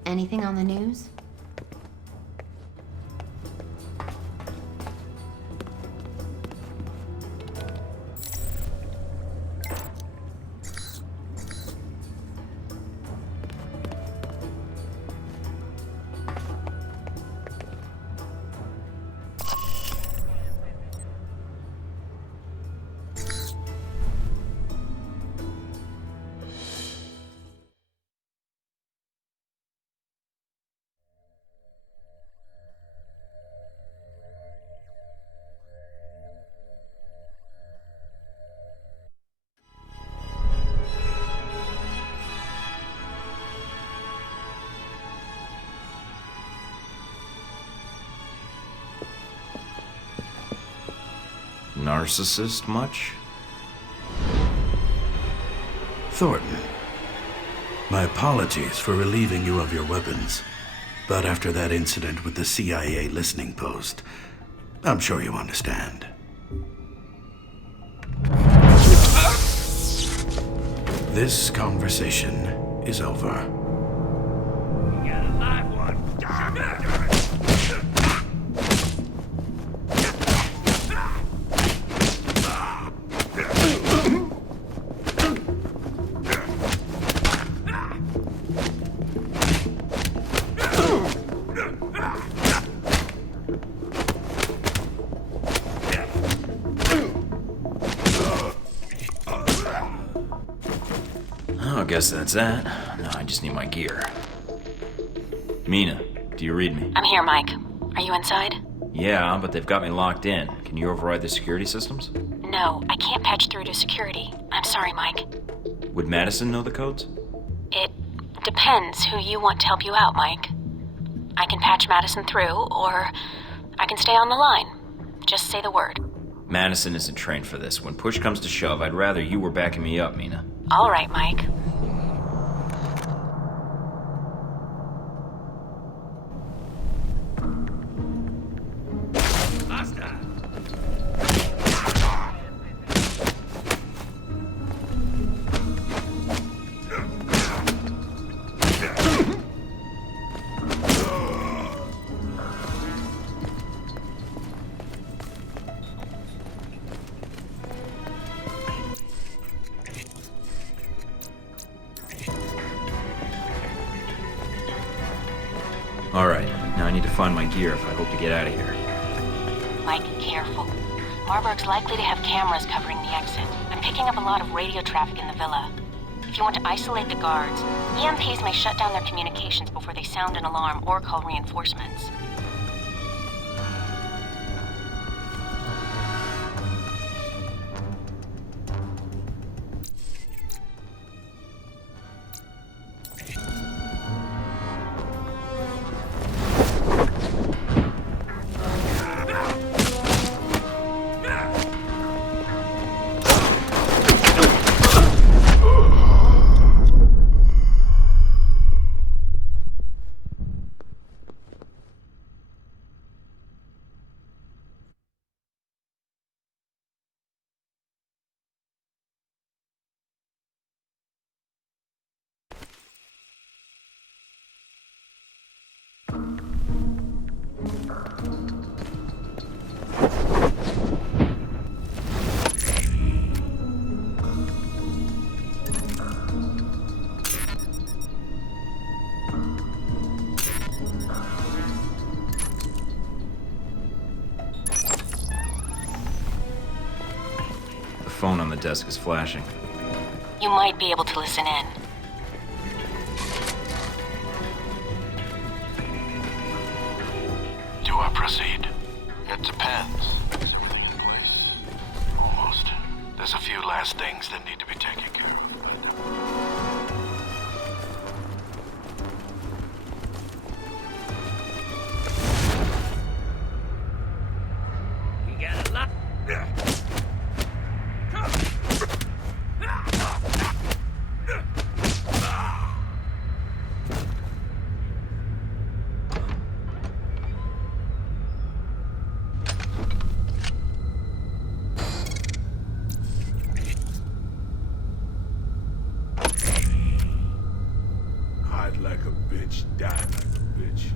Anything on the news? Narcissist much? Thornton, my apologies for relieving you of your weapons. But after that incident with the CIA listening post, I'm sure you understand. This conversation is over. I guess that's that. No, I just need my gear. Mina, do you read me? I'm here, Mike. Are you inside? Yeah, but they've got me locked in. Can you override the security systems? No, I can't patch through to security. I'm sorry, Mike. Would Madison know the codes? It depends who you want to help you out, Mike. I can patch Madison through, or I can stay on the line. Just say the word. Madison isn't trained for this. When push comes to shove, I'd rather you were backing me up, Mina. All right, Mike. Alright, now I need to find my gear if I hope to get out of here. Mike, careful. Marburg's likely to have cameras covering the exit. I'm picking up a lot of radio traffic in the villa. If you want to isolate the guards, EMPs may shut down their communications before they sound an alarm or call reinforcements. The phone on the desk is flashing. You might be able to listen in. Do I proceed? It depends. Is everything in place? Almost. There's a few last things that need to be taken care of. You got a lot. Hide like a bitch, die like a bitch.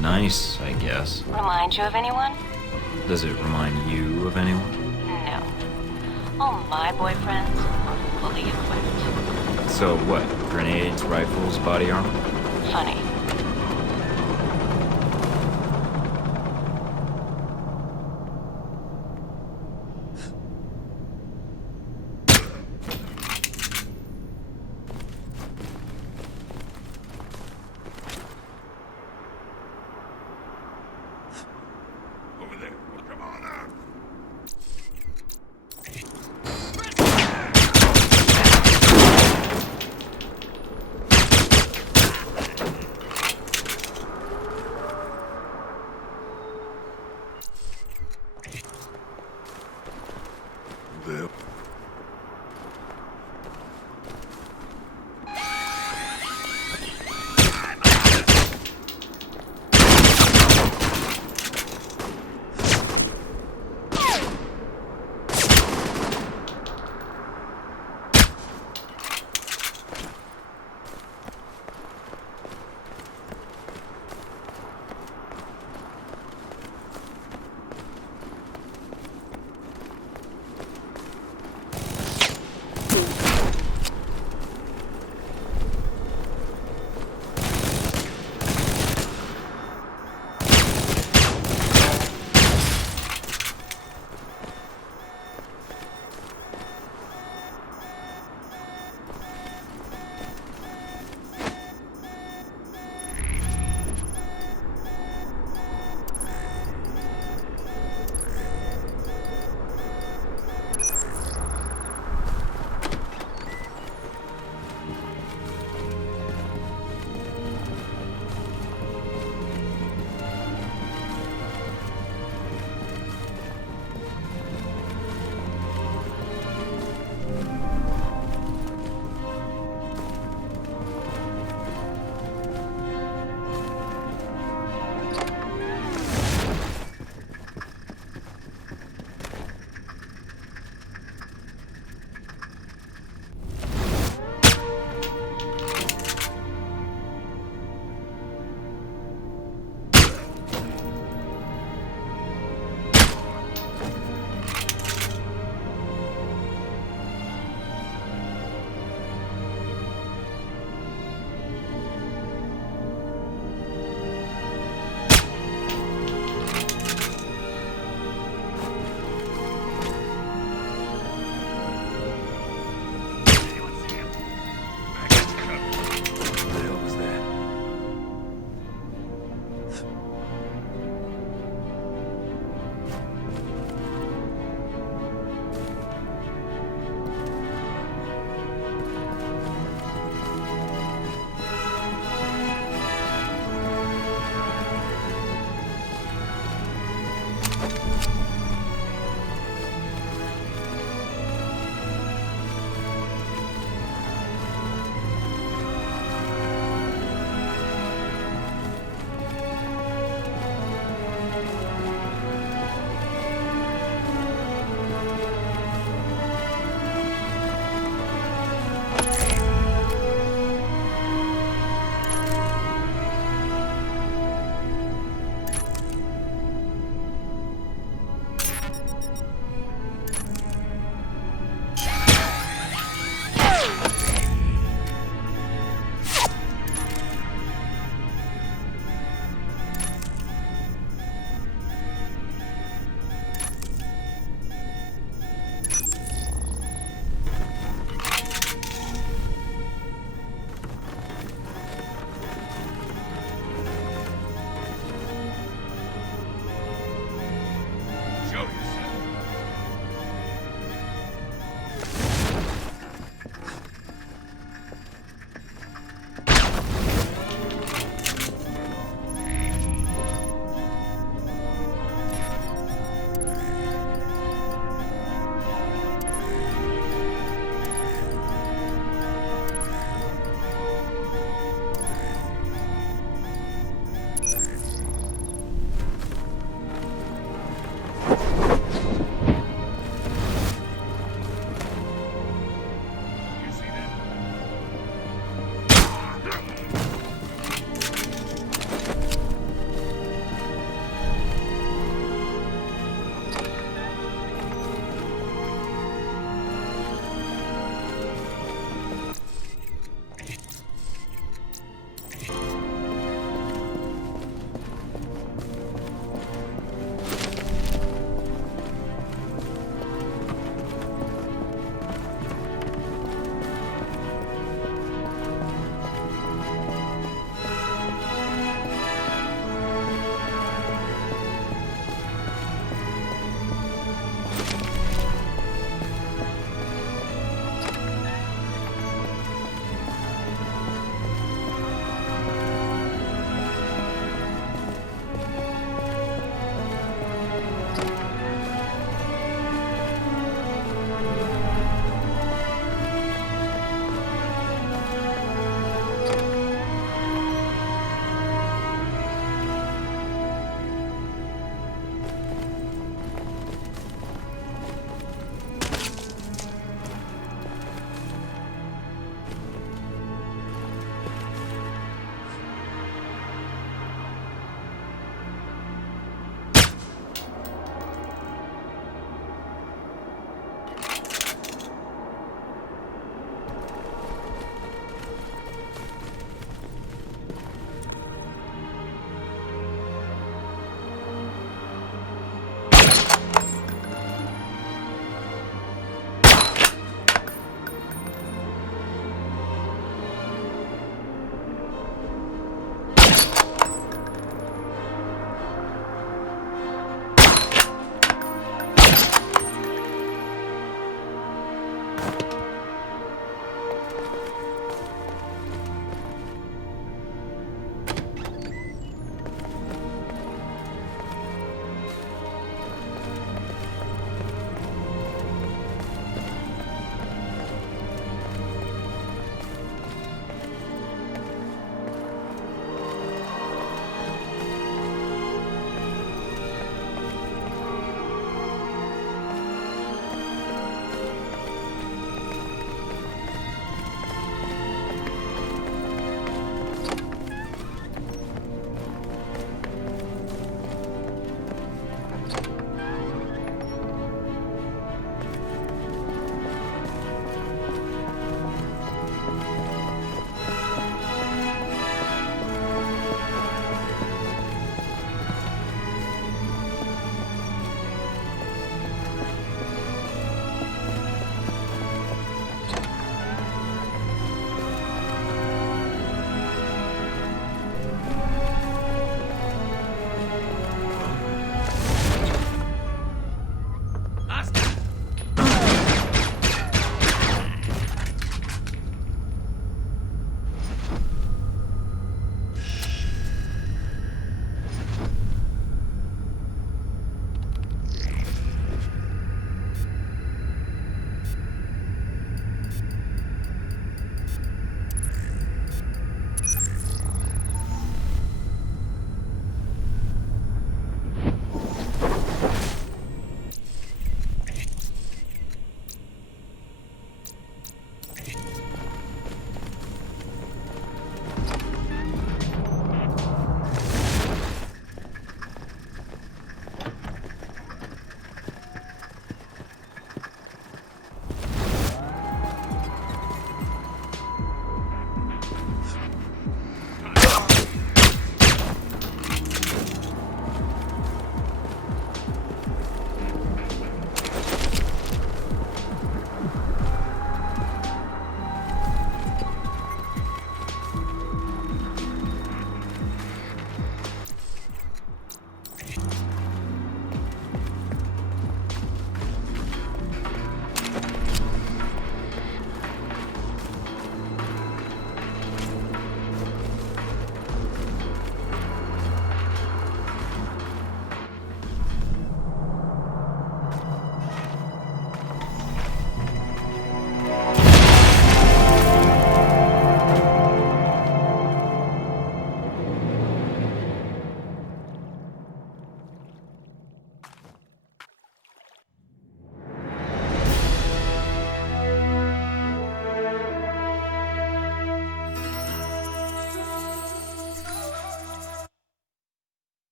Nice, I guess. Remind you of anyone? Does it remind you of anyone? No. All my boyfriends are fully equipped. So what? Grenades, rifles, body armor? Funny. Over there. Come on out.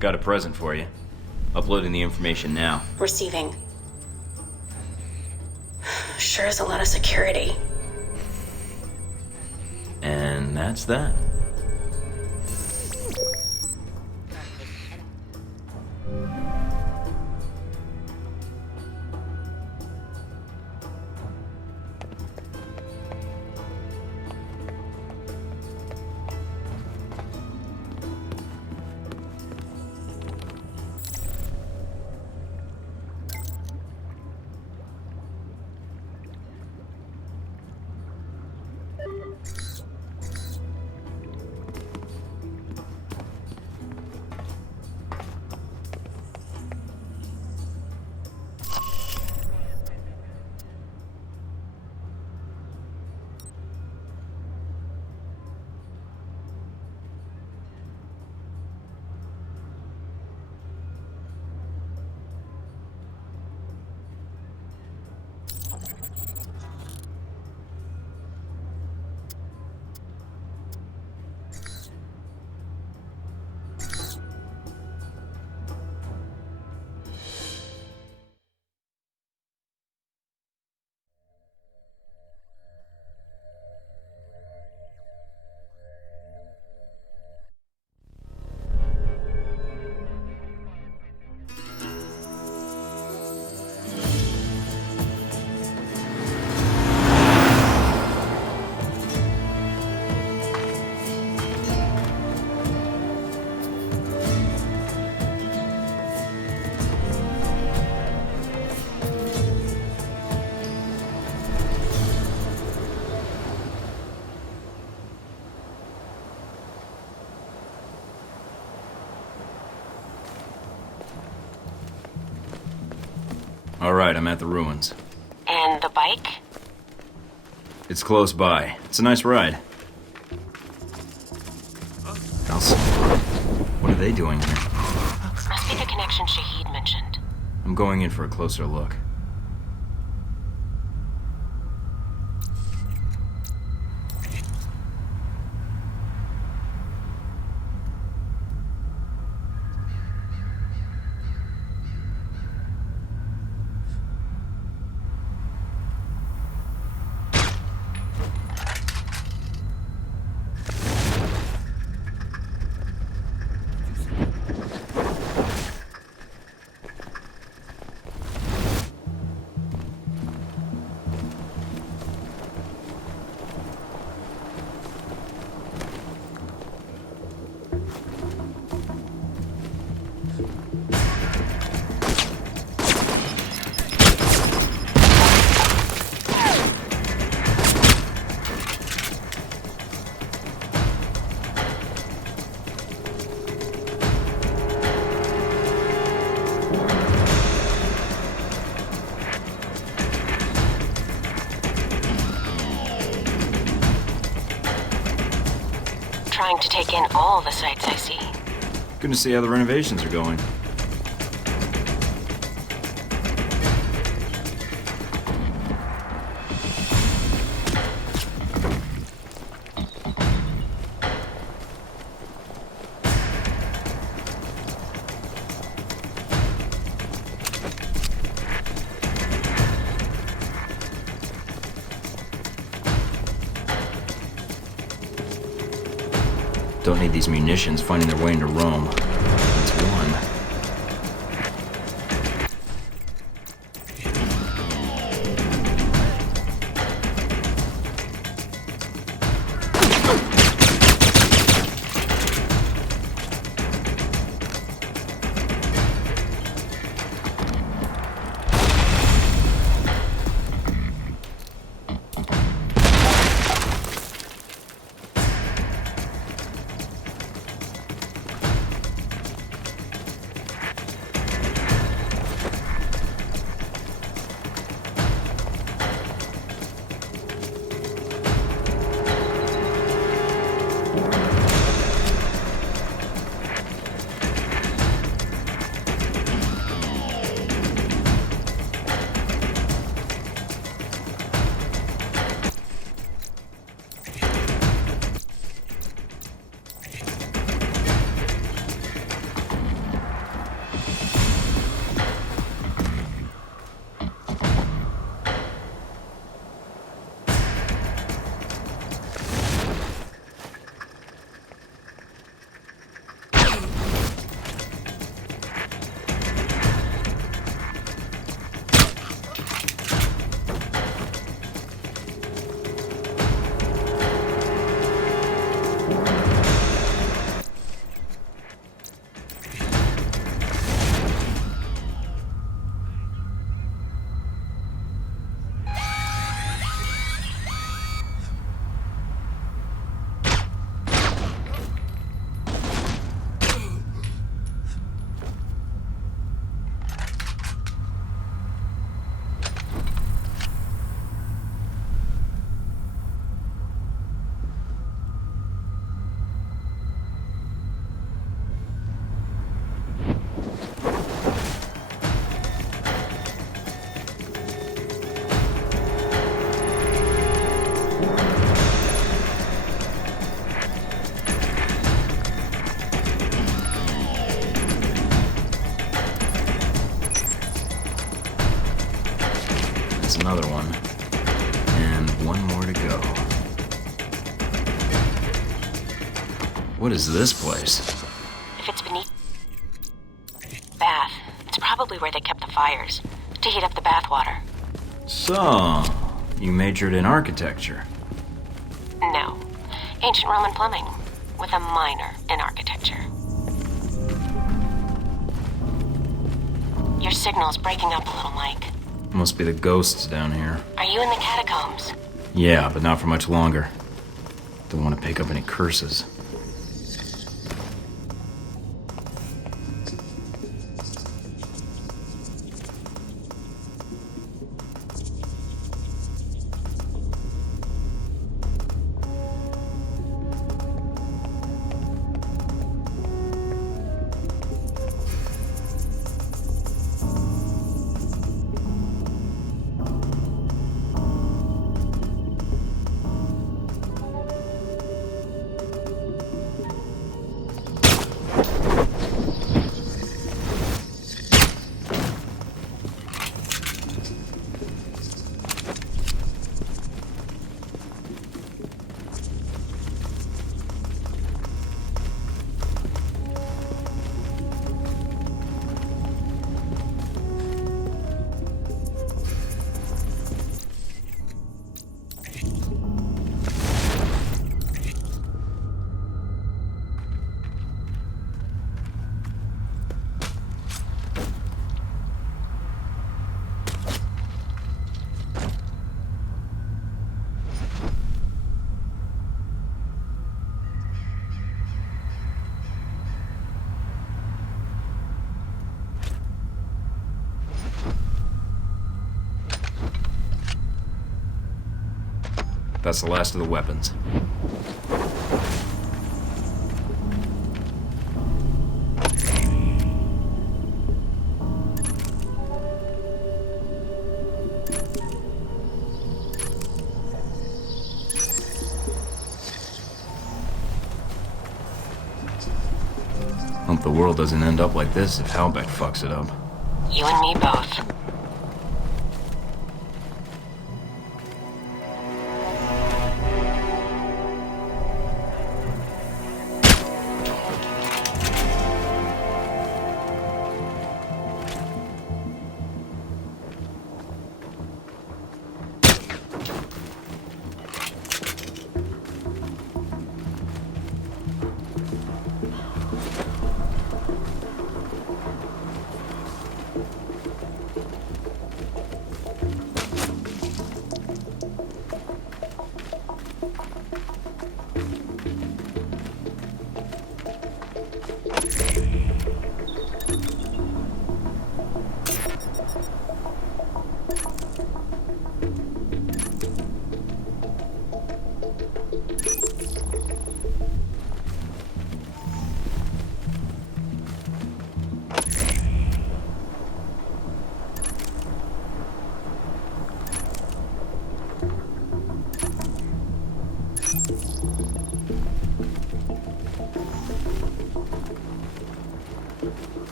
Got a present for you. Uploading the information now. Receiving. Sure is a lot of security. And that's that. Alright, I'm at the ruins. And the bike? It's close by. It's a nice ride. Elsa, what are they doing here? Must be the connection Shahid mentioned. I'm going in for a closer look. Trying to take in all the sights I see. Good to see how the renovations are going. Don't need these munitions finding their way into Rome. That's one. That's another one. And one more to go. What is this place? If it's beneath bath, it's probably where they kept the fires, to heat up the bathwater. So, you majored in architecture. No. Ancient Roman plumbing, with a minor in architecture. Your signal's breaking up a little, Mike. Must be the ghosts down here. Are you in the catacombs? Yeah, but not for much longer. Don't want to pick up any curses. That's the last of the weapons. Hope the world doesn't end up like this if Halbeck fucks it up. You and me both.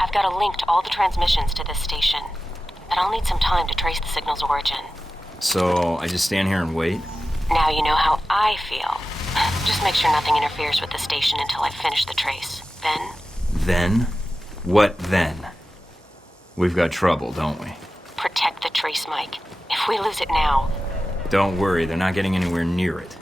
I've got a link to all the transmissions to this station, but I'll need some time to trace the signal's origin. So, I just stand here and wait? Now you know how I feel. Just make sure nothing interferes with the station until I finish the trace. Then? Then? What then? We've got trouble, don't we? Protect the trace, Mike. If we lose it now... Don't worry, they're not getting anywhere near it.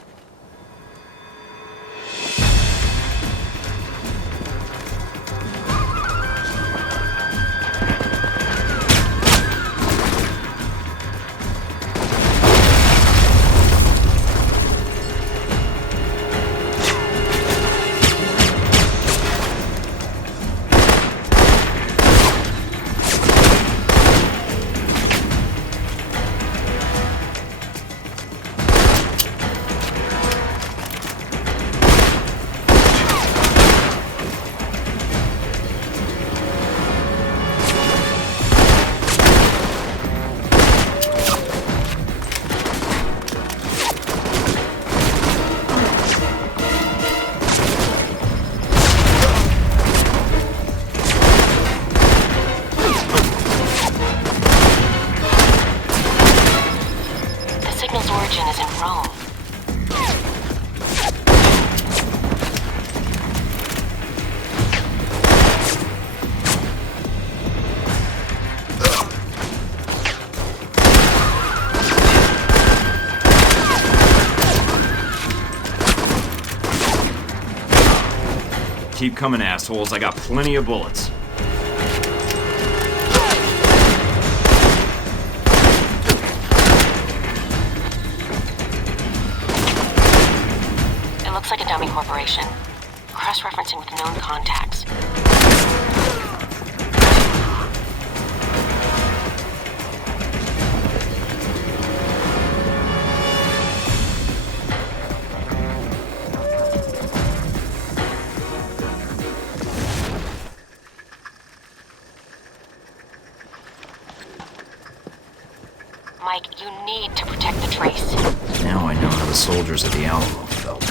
Keep coming, assholes. I got plenty of bullets. It looks like a dummy corporation. Cross-referencing with known contacts. Mike, you need to protect the trace. Now I know how the soldiers at the Alamo felt.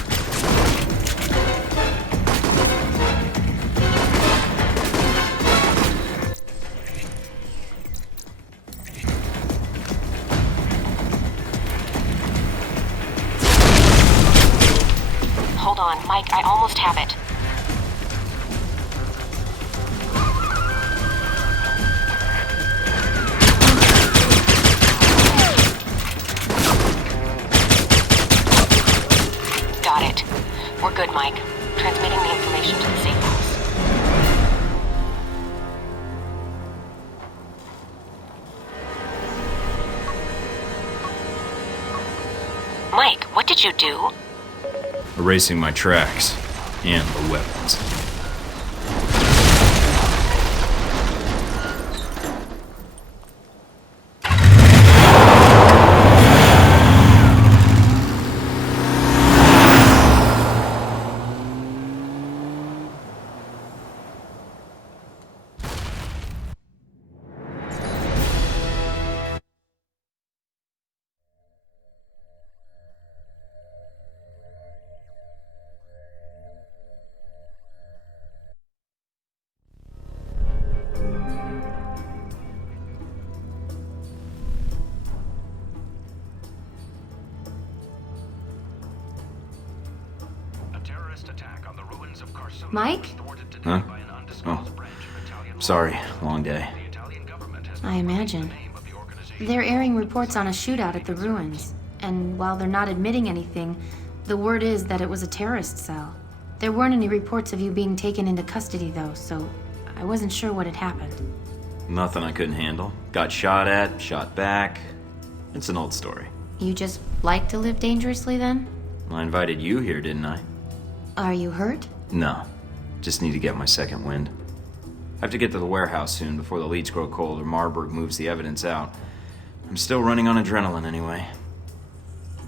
Hold on, Mike, I almost have it. Got it. We're good, Mike. Transmitting the information to the safe house. Mike, what did you do? Erasing my tracks. And the weapons. Mike? Huh? Oh. Sorry, long day. I imagine. They're airing reports on a shootout at the ruins, and while they're not admitting anything, the word is that it was a terrorist cell. There weren't any reports of you being taken into custody, though, so I wasn't sure what had happened. Nothing I couldn't handle. Got shot at, shot back. It's an old story. You just like to live dangerously, then? I invited you here, didn't I? Are you hurt? No. Just need to get my second wind. I have to get to the warehouse soon before the leads grow cold or Marburg moves the evidence out. I'm still running on adrenaline anyway.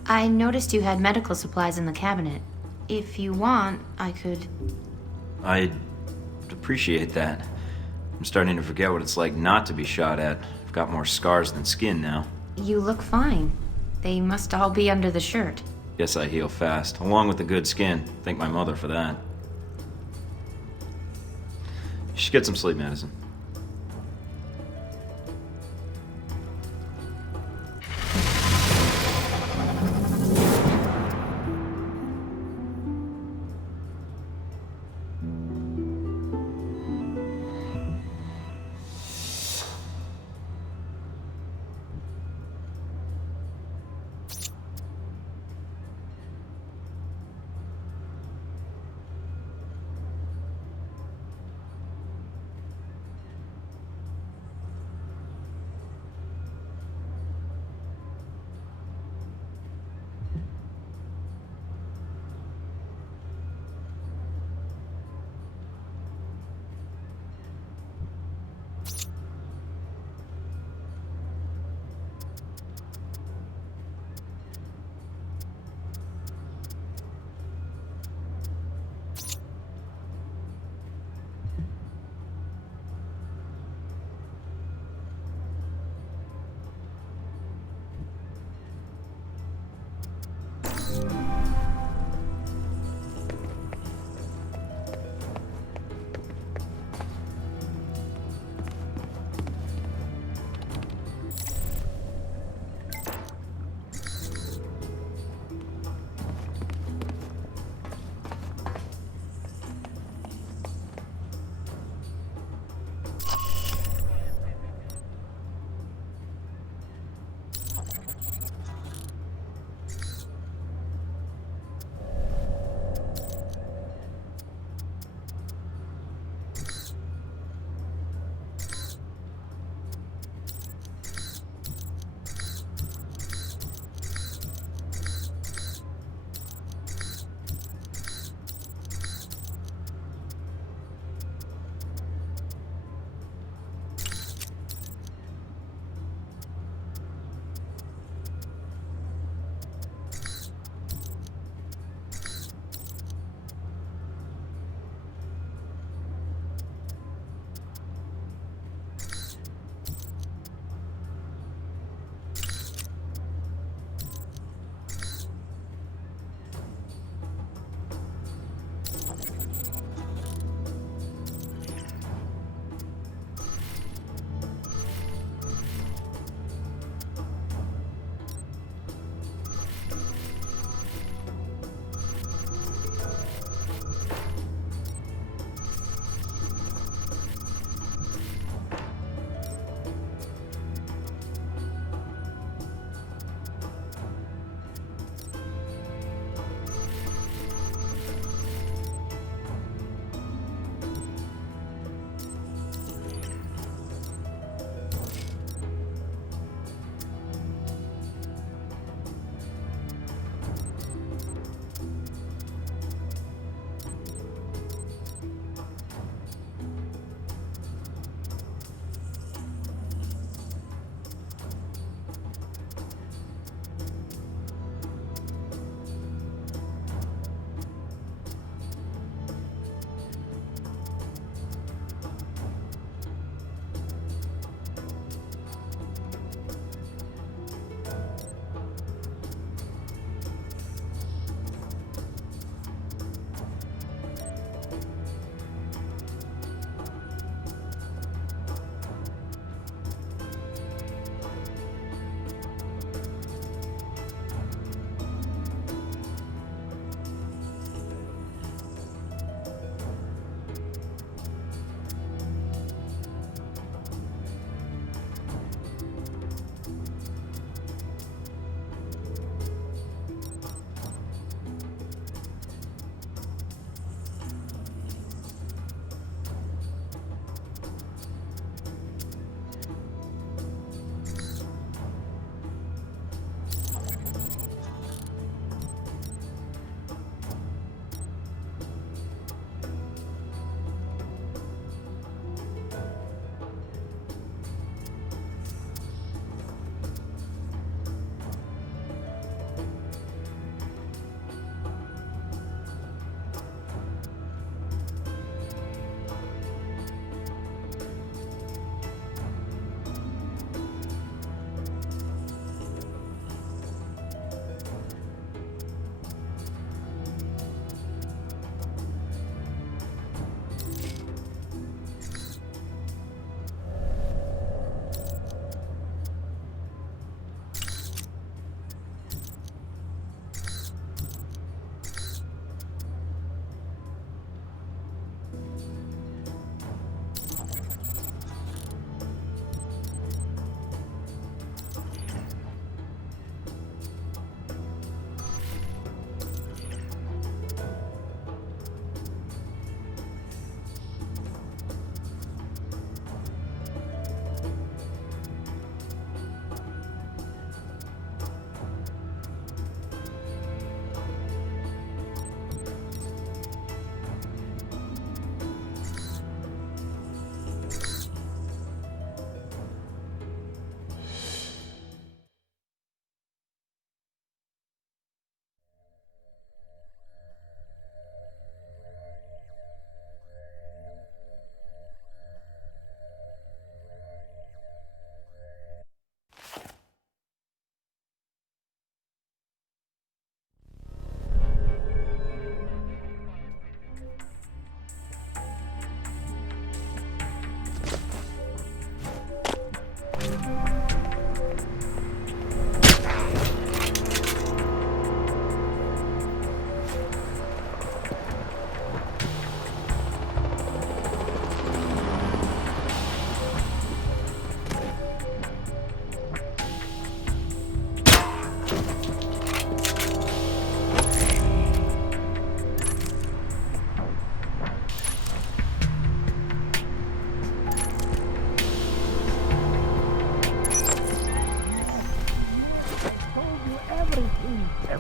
I noticed you had medical supplies in the cabinet. If you want, I could... I'd appreciate that. I'm starting to forget what it's like not to be shot at. I've got more scars than skin now. You look fine. They must all be under the shirt. Guess I heal fast, along with the good skin. Thank my mother for that. You should get some sleep, Madison.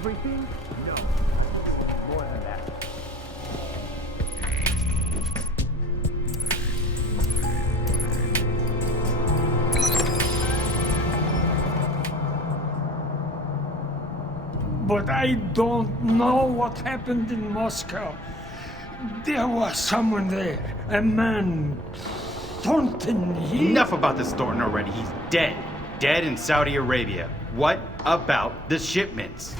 everything? No. More than that. But I don't know what happened in Moscow. There was someone there, a man, Thornton. Enough about this Thornton already. He's dead. Dead in Saudi Arabia. What about the shipments?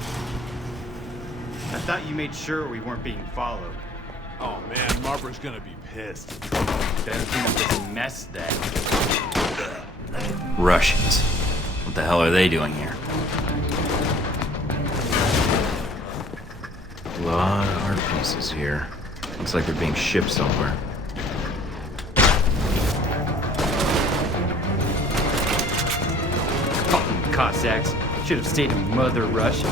I thought you made sure we weren't being followed. Oh man, Marber's gonna be pissed. Better clean up this mess then. Russians. What the hell are they doing here? A lot of art pieces here. Looks like they're being shipped somewhere. Fucking Cossacks. Should have stayed in Mother Russia.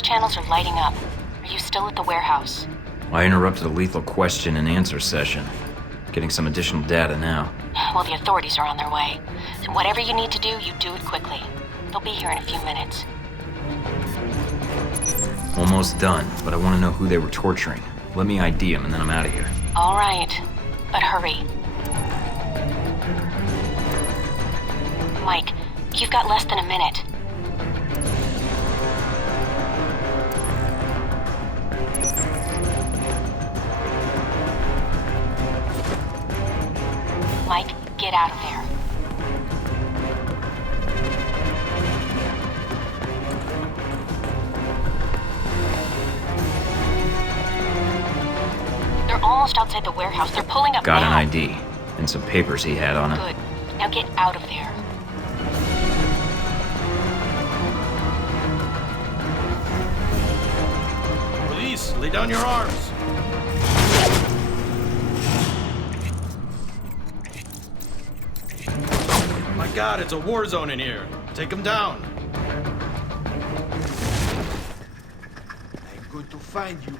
Channels are lighting up. Are you still at the warehouse? I interrupted a lethal question and answer session. Getting some additional data now. Well, the authorities are on their way. So whatever you need to do, you do it quickly. They'll be here in a few minutes. Almost done, but I want to know who they were torturing. Let me ID them and then I'm out of here. All right, but hurry. Mike, you've got less than a minute. Mike, get out of there. They're almost outside the warehouse. They're pulling up Got now. an ID and some papers he had on him. Good. Now get out of there. Lay down your arms. My God, it's a war zone in here. Take him down. I'm going to find you.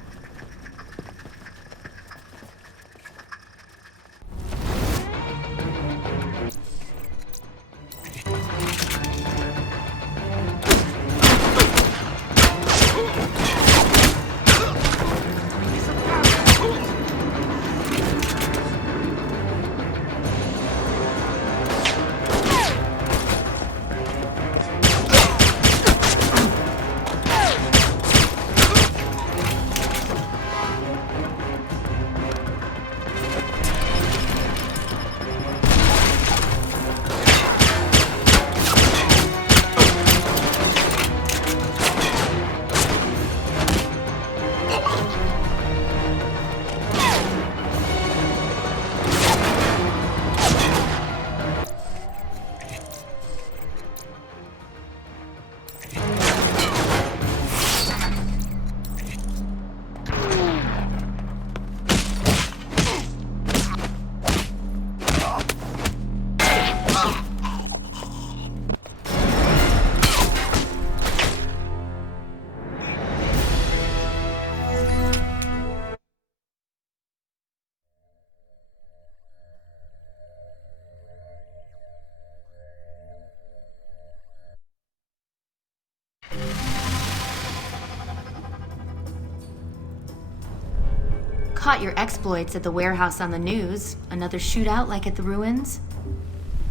Caught your exploits at the warehouse on the news. Another shootout like at the ruins?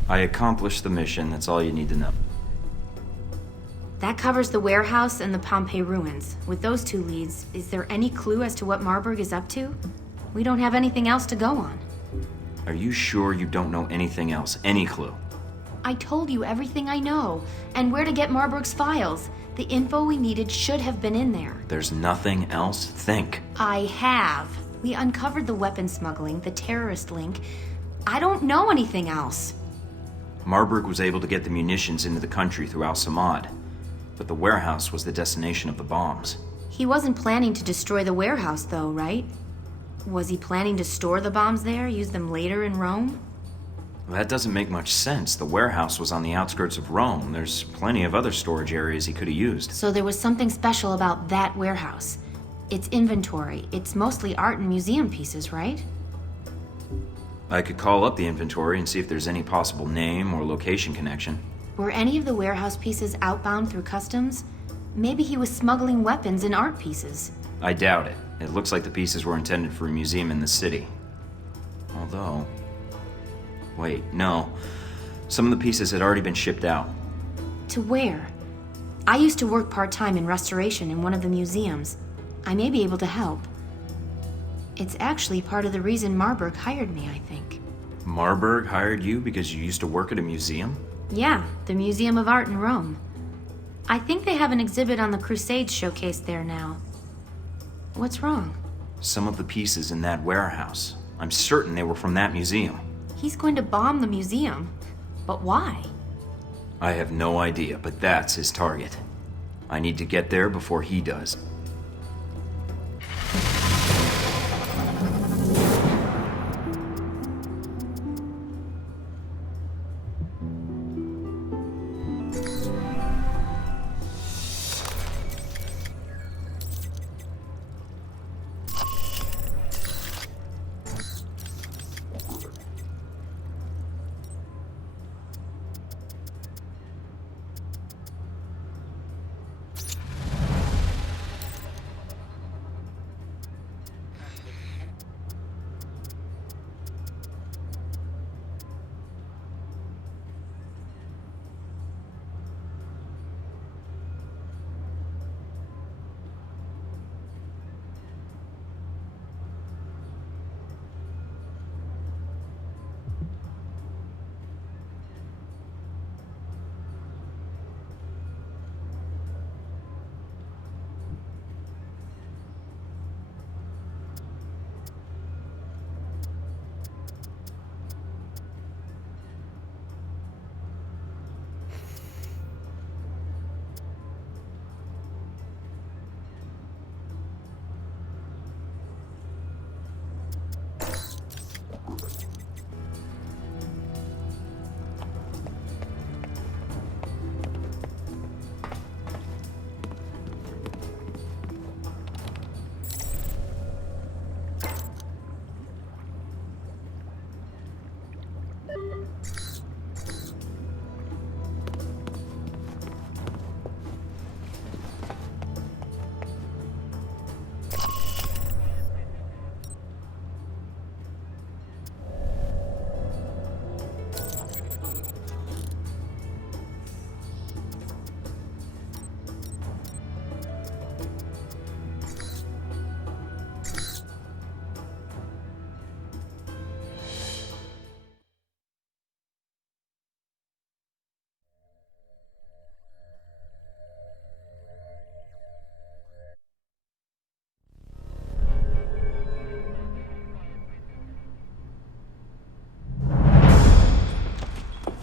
I accomplished the mission. That's all you need to know. That covers the warehouse and the Pompeii ruins. With those two leads, is there any clue as to what Marburg is up to? We don't have anything else to go on. Are you sure you don't know anything else? Any clue? I told you everything I know, and where to get Marburg's files. The info we needed should have been in there. There's nothing else? Think. I have. We uncovered the weapon smuggling, the terrorist link. I don't know anything else. Marburg was able to get the munitions into the country through Al-Samad, but the warehouse was the destination of the bombs. He wasn't planning to destroy the warehouse, though, right? Was he planning to store the bombs there, use them later in Rome? That doesn't make much sense. The warehouse was on the outskirts of Rome. There's plenty of other storage areas he could have used. So there was something special about that warehouse. Its inventory. It's mostly art and museum pieces, right? I could call up the inventory and see if there's any possible name or location connection. Were any of the warehouse pieces outbound through customs? Maybe he was smuggling weapons and art pieces. I doubt it. It looks like the pieces were intended for a museum in the city. Although... Wait, no. Some of the pieces had already been shipped out. To where? I used to work part-time in restoration in one of the museums. I may be able to help. It's actually part of the reason Marburg hired me, I think. Marburg hired you because you used to work at a museum? Yeah, the Museum of Art in Rome. I think they have an exhibit on the Crusades showcased there now. What's wrong? Some of the pieces in that warehouse. I'm certain they were from that museum. He's going to bomb the museum. But why? I have no idea, but that's his target. I need to get there before he does.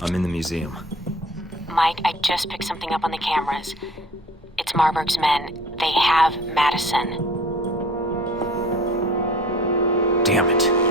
I'm in the museum. Mike, I just picked something up on the cameras. It's Marburg's men. They have Madison. Damn it.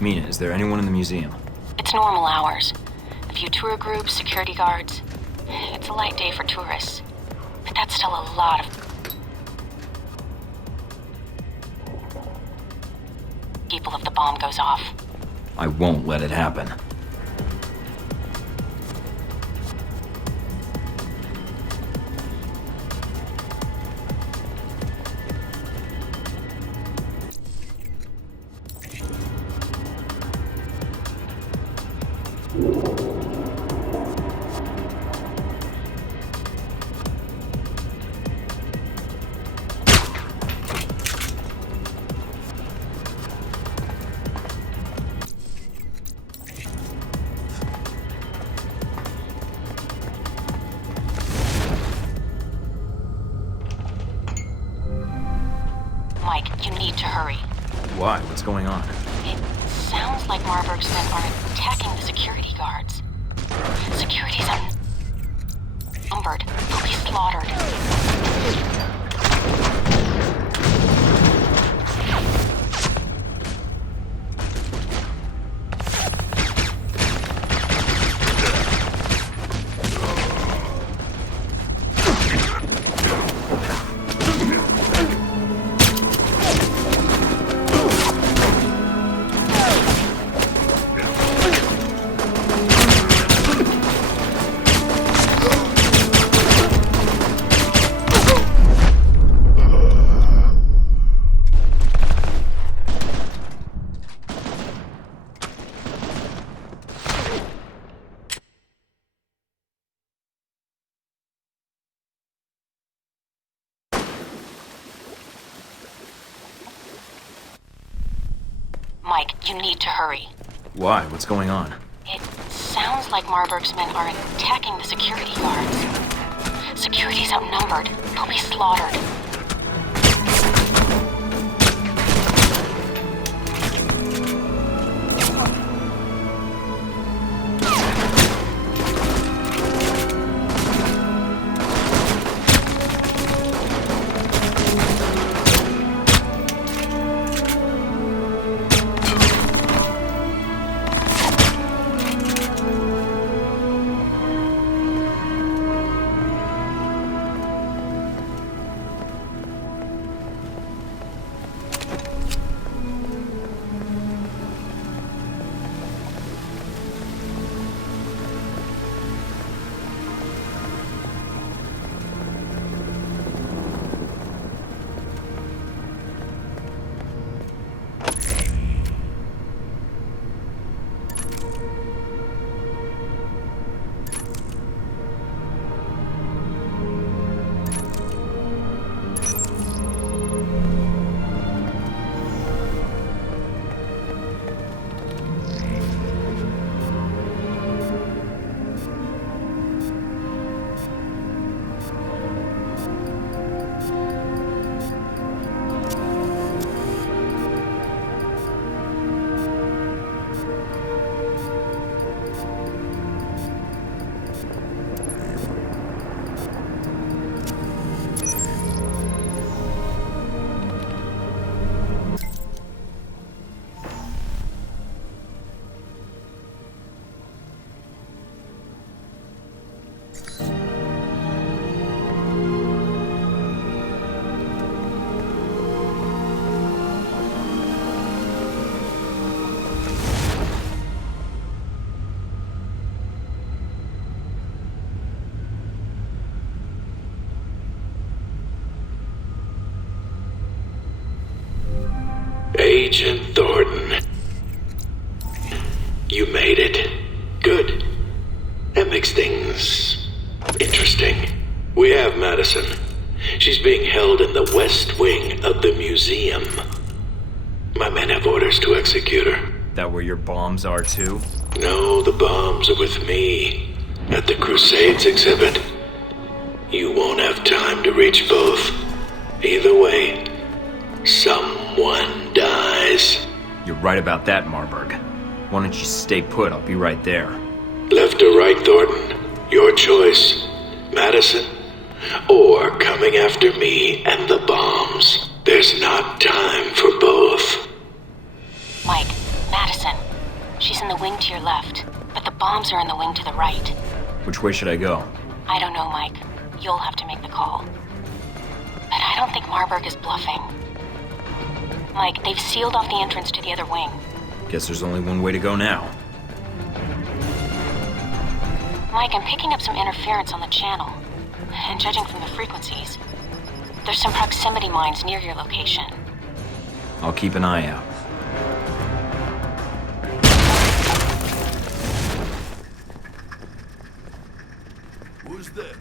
Mina, is there anyone in the museum? It's normal hours. A few tour groups, security guards. It's a light day for tourists. But that's still a lot of people if the bomb goes off. I won't let it happen. Mike, you need to hurry. Why? What's going on? It sounds like Marburg's men are attacking the security guards. Security's outnumbered. They'll be slaughtered. Mike, you need to hurry. Why? What's going on? It sounds like Marburg's men are attacking the security guards. Security's outnumbered. They'll be slaughtered. Agent Thornton. You made it. Good. That makes things interesting. We have Madison. She's being held in the west wing of the museum. My men have orders to execute her. That where your bombs are too? No, the bombs are with me at the Crusades exhibit. You won't have time to reach both. Either way, someone dies. You're right about that, Marburg. Why don't you stay put? I'll be right there. Left or right, Thornton? Your choice. Madison, or coming after me and the bombs. There's not time for both. Mike, Madison. She's in the wing to your left, but the bombs are in the wing to the right. Which way should I go? I don't know, Mike. You'll have to make the call. But I don't think Marburg is bluffing. Mike, they've sealed off the entrance to the other wing. Guess there's only one way to go now. Mike, I'm picking up some interference on the channel. And judging from the frequencies, there's some proximity mines near your location. I'll keep an eye out. Who's there?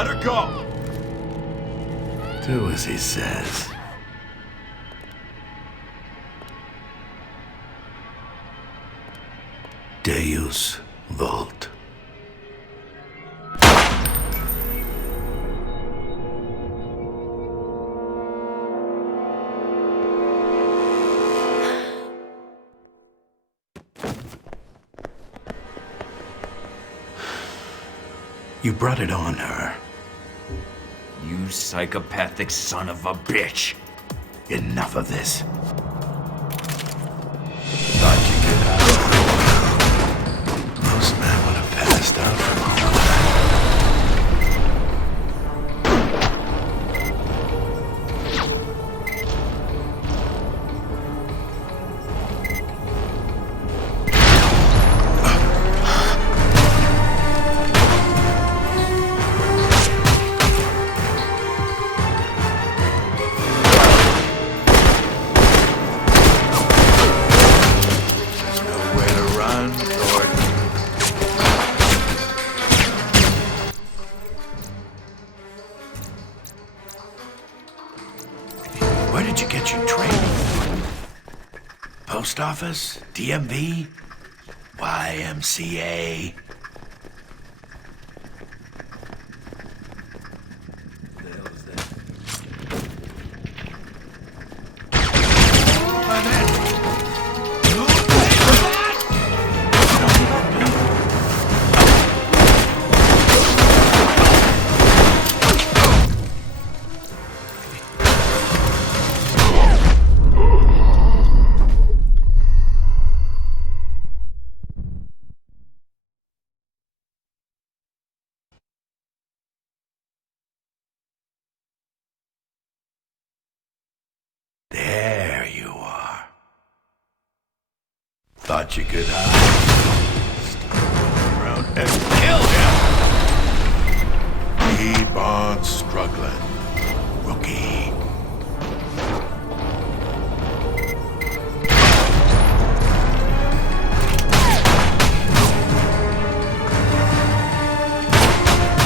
Let her go! Do as he says. Deus Vult. You brought it on her. You psychopathic son of a bitch. Enough of this. Thought you could Most men would have passed out from all of Where did you get your training? Post office? DMV? YMCA? There you are. Thought you could hide. Around and kill him! Keep on struggling, rookie.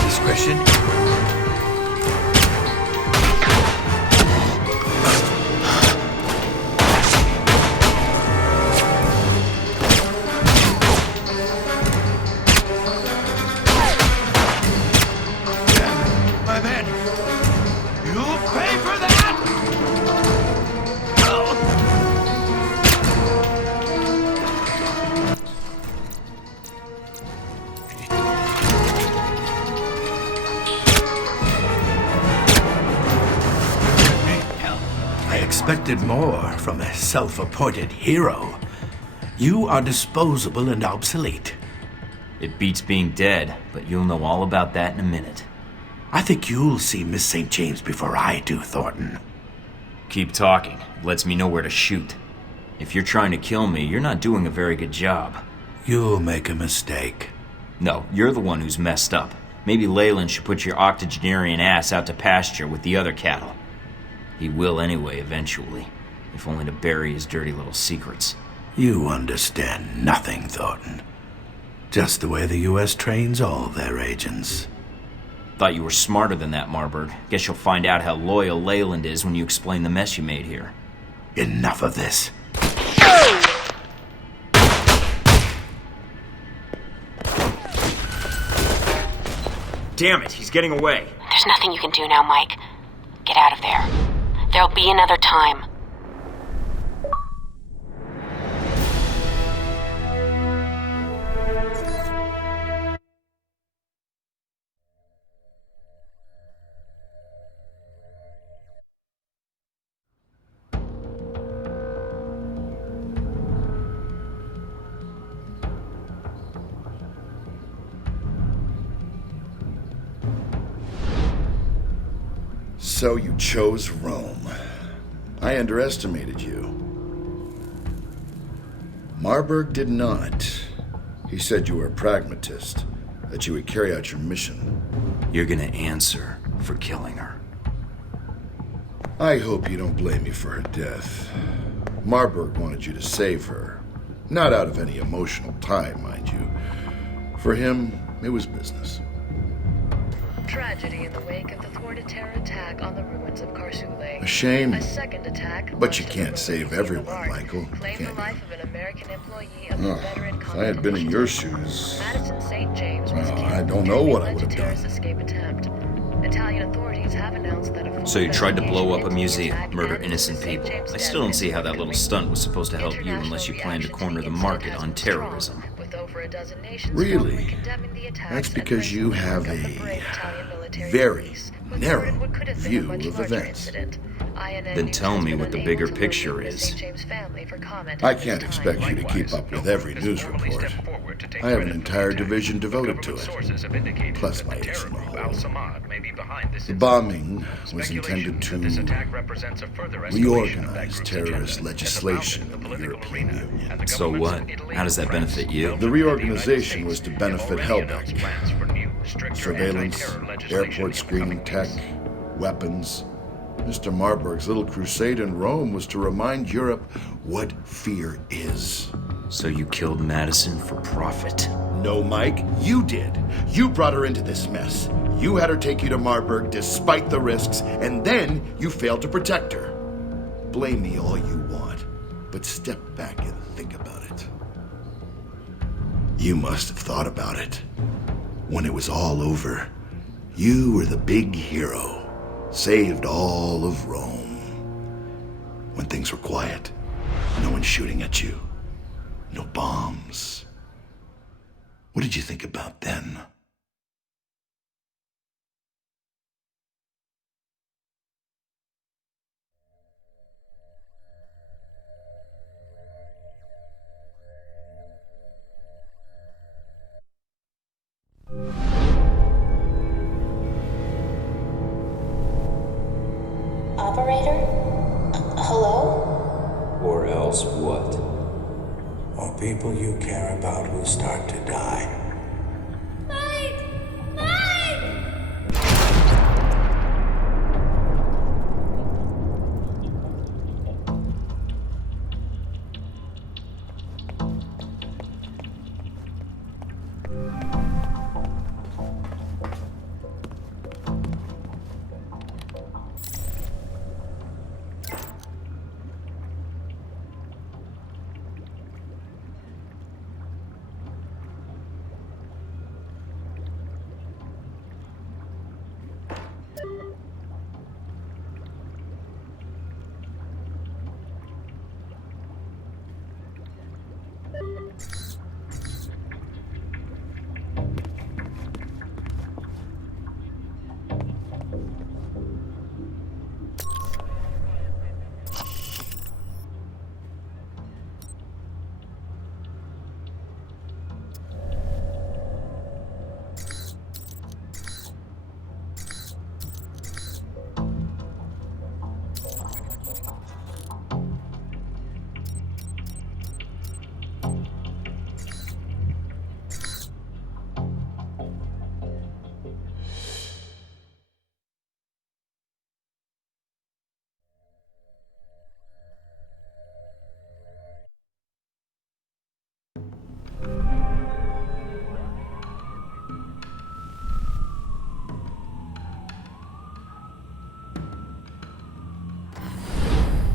Discretion. Expected more from a self-appointed hero. You are disposable and obsolete. It beats being dead, but you'll know all about that in a minute. I think you'll see Miss St. James before I do, Thornton. Keep talking. It lets me know where to shoot. If you're trying to kill me, you're not doing a very good job. You'll make a mistake. No, you're the one who's messed up. Maybe Leyland should put your octogenarian ass out to pasture with the other cattle. He will anyway, eventually. If only to bury his dirty little secrets. You understand nothing, Thornton. Just the way the U.S. trains all their agents. Thought you were smarter than that, Marburg. Guess you'll find out how loyal Leyland is when you explain the mess you made here. Enough of this. Damn it, he's getting away. There's nothing you can do now, Mike. Get out of there. There'll be another time. So you chose Rome. I underestimated you. Marburg did not. He said you were a pragmatist, that you would carry out your mission. You're gonna answer for killing her. I hope you don't blame me for her death. Marburg wanted you to save her. Not out of any emotional tie, mind you. For him, it was business. Tragedy in the wake of the thwarted terror attack on the ruins of Karsule. A shame. A second attack. But you can't save everyone, Michael. Claimed Can the you? life of an American employee of the veteran If I had been in your shoes, Madison St. James was well, killed I don't know what I during would the have terrorist done. escape attempt. Italian authorities have announced that a So you tried to blow up a investigation museum, into the murder attack innocent and people. St. I James still don't see how that death little stunt was supposed to help you unless you planned to corner the market on terrorism. with over a dozen nations Really? formally condemning the attacks That's and because you praising the have work of the a brave Italian military very police, who narrow thwarted what could have been a view much of larger events. incident. INN Then News tell has me been what the unable bigger to picture locate the is. St. James family for comment I at this can't time. expect you to keep up with every news report. I have an entire division devoted to it, plus my ace in the hole. The bombing was intended to reorganize terrorist legislation in the European Union. So what? How does that benefit you? The reorganization was to benefit Helbeck. Surveillance, airport screening tech, weapons. Mr. Marburg's little crusade in Rome was to remind Europe what fear is. So you killed Madison for profit? No, Mike, you did. You brought her into this mess. You had her take you to Marburg despite the risks, and then you failed to protect her. Blame me all you want, but step back and think about it. You must have thought about it. When it was all over, you were the big hero. Saved all of Rome. When things were quiet, no one shooting at you. No bombs. What did you think about then? Operator? Hello? Or else what? Or people you care about will start to die.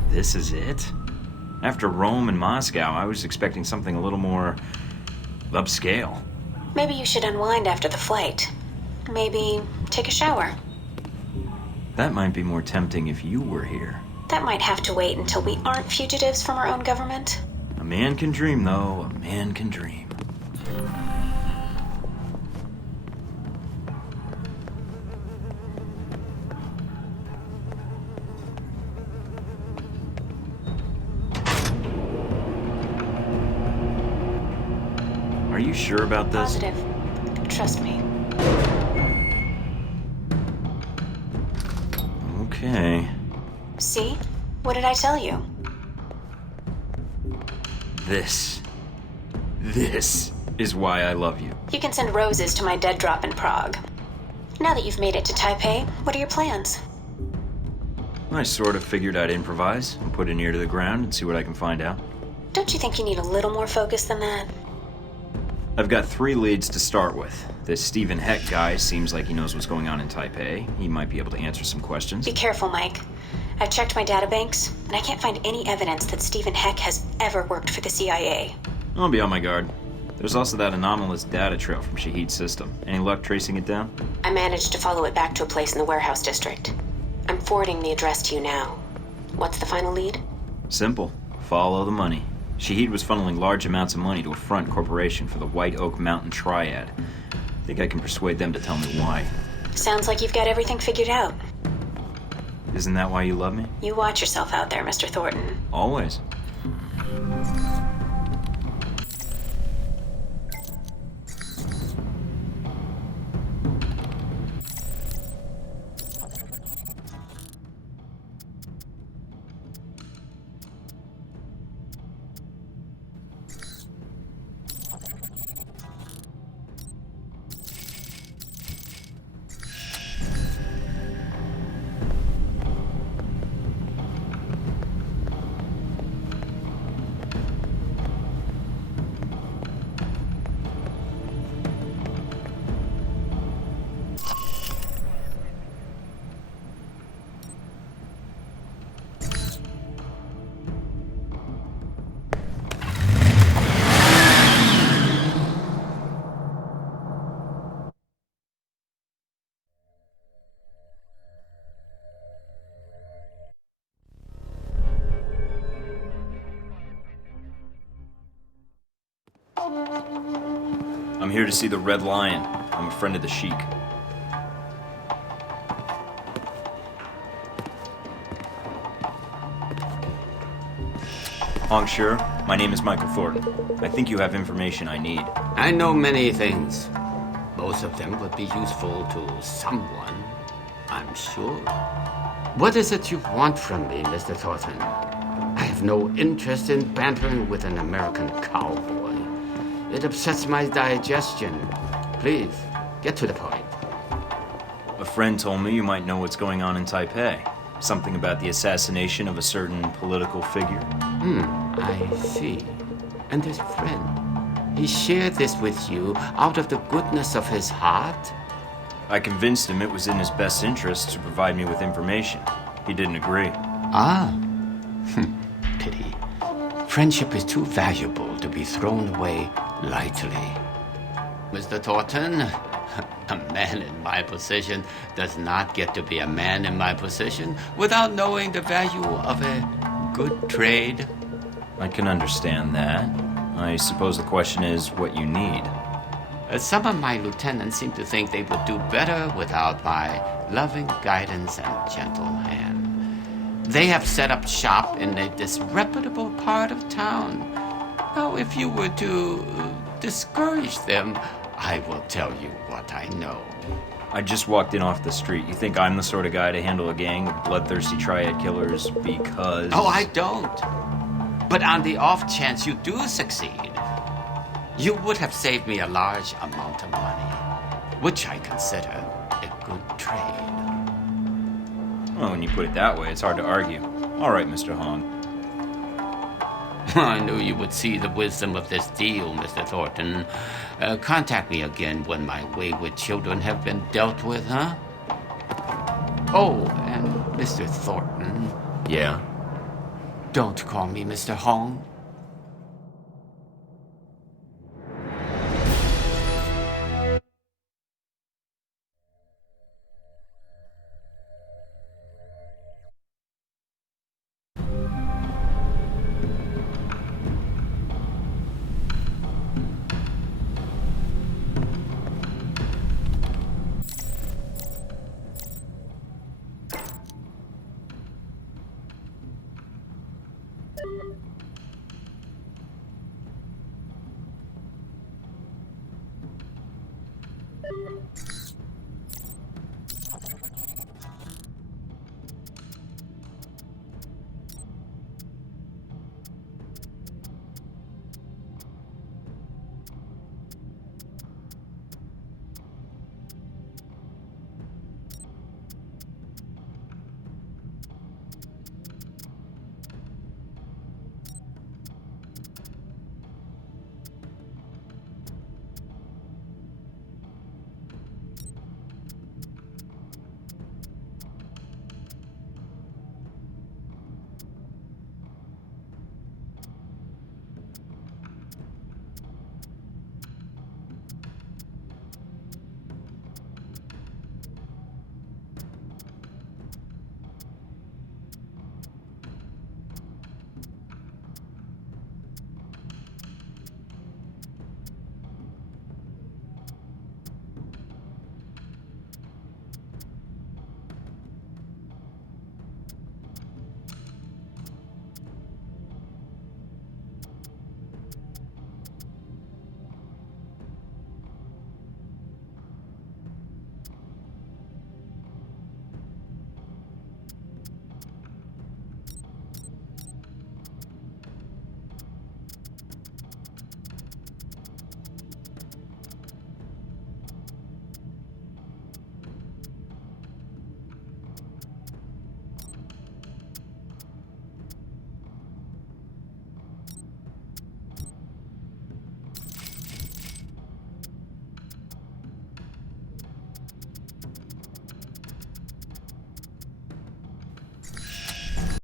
This is it? After Rome and Moscow, I was expecting something a little more upscale. Maybe you should unwind after the flight. Maybe take a shower. That might be more tempting if you were here. That might have to wait until we aren't fugitives from our own government. A man can dream, though. A man can dream. Are you sure about this? Positive. Trust me. Okay. See? What did I tell you? This is why I love you. You can send roses to my dead drop in Prague. Now that you've made it to Taipei, what are your plans? I sort of figured I'd improvise and put an ear to the ground and see what I can find out. Don't you think you need a little more focus than that? I've got 3 leads to start with. This Stephen Heck guy seems like he knows what's going on in Taipei. He might be able to answer some questions. Be careful, Mike. I've checked my databanks, and I can't find any evidence that Stephen Heck has ever worked for the CIA. I'll be on my guard. There's also that anomalous data trail from Shahid's system. Any luck tracing it down? I managed to follow it back to a place in the warehouse district. I'm forwarding the address to you now. What's the final lead? Simple. Follow the money. Shahid was funneling large amounts of money to a front corporation for the White Oak Mountain Triad. I think I can persuade them to tell me why. Sounds like you've got everything figured out. Isn't that why you love me? You watch yourself out there, Mr. Thornton. Always. I'm here to see the Red Lion. I'm a friend of the Sheik. Hong Sure, my name is Michael Thorton. I think you have information I need. I know many things. Most of them would be useful to someone, I'm sure. What is it you want from me, Mr. Thornton? I have no interest in bantering with an American cowboy. It upsets my digestion. Please, get to the point. A friend told me you might know what's going on in Taipei. Something about the assassination of a certain political figure. I see. And this friend, he shared this with you out of the goodness of his heart? I convinced him it was in his best interest to provide me with information. He didn't agree. Pity. Friendship is too valuable to be thrown away lightly. Mr. Thornton, a man in my position does not get to be a man in my position without knowing the value of a good trade. I can understand that. I suppose the question is what you need. Some of my lieutenants seem to think they would do better without my loving guidance and gentle hand. They have set up shop in a disreputable part of town. Now, if you were to discourage them, I will tell you what I know. I just walked in off the street. You think I'm the sort of guy to handle a gang of bloodthirsty triad killers because... Oh, I don't. But on the off chance you do succeed, you would have saved me a large amount of money, which I consider a good trade. Well, when you put it that way, it's hard to argue. All right, Mr. Hong. I knew you would see the wisdom of this deal, Mr. Thornton. Contact me again when my wayward children have been dealt with, huh? Oh, and Mr. Thornton. Yeah? Don't call me Mr. Hong.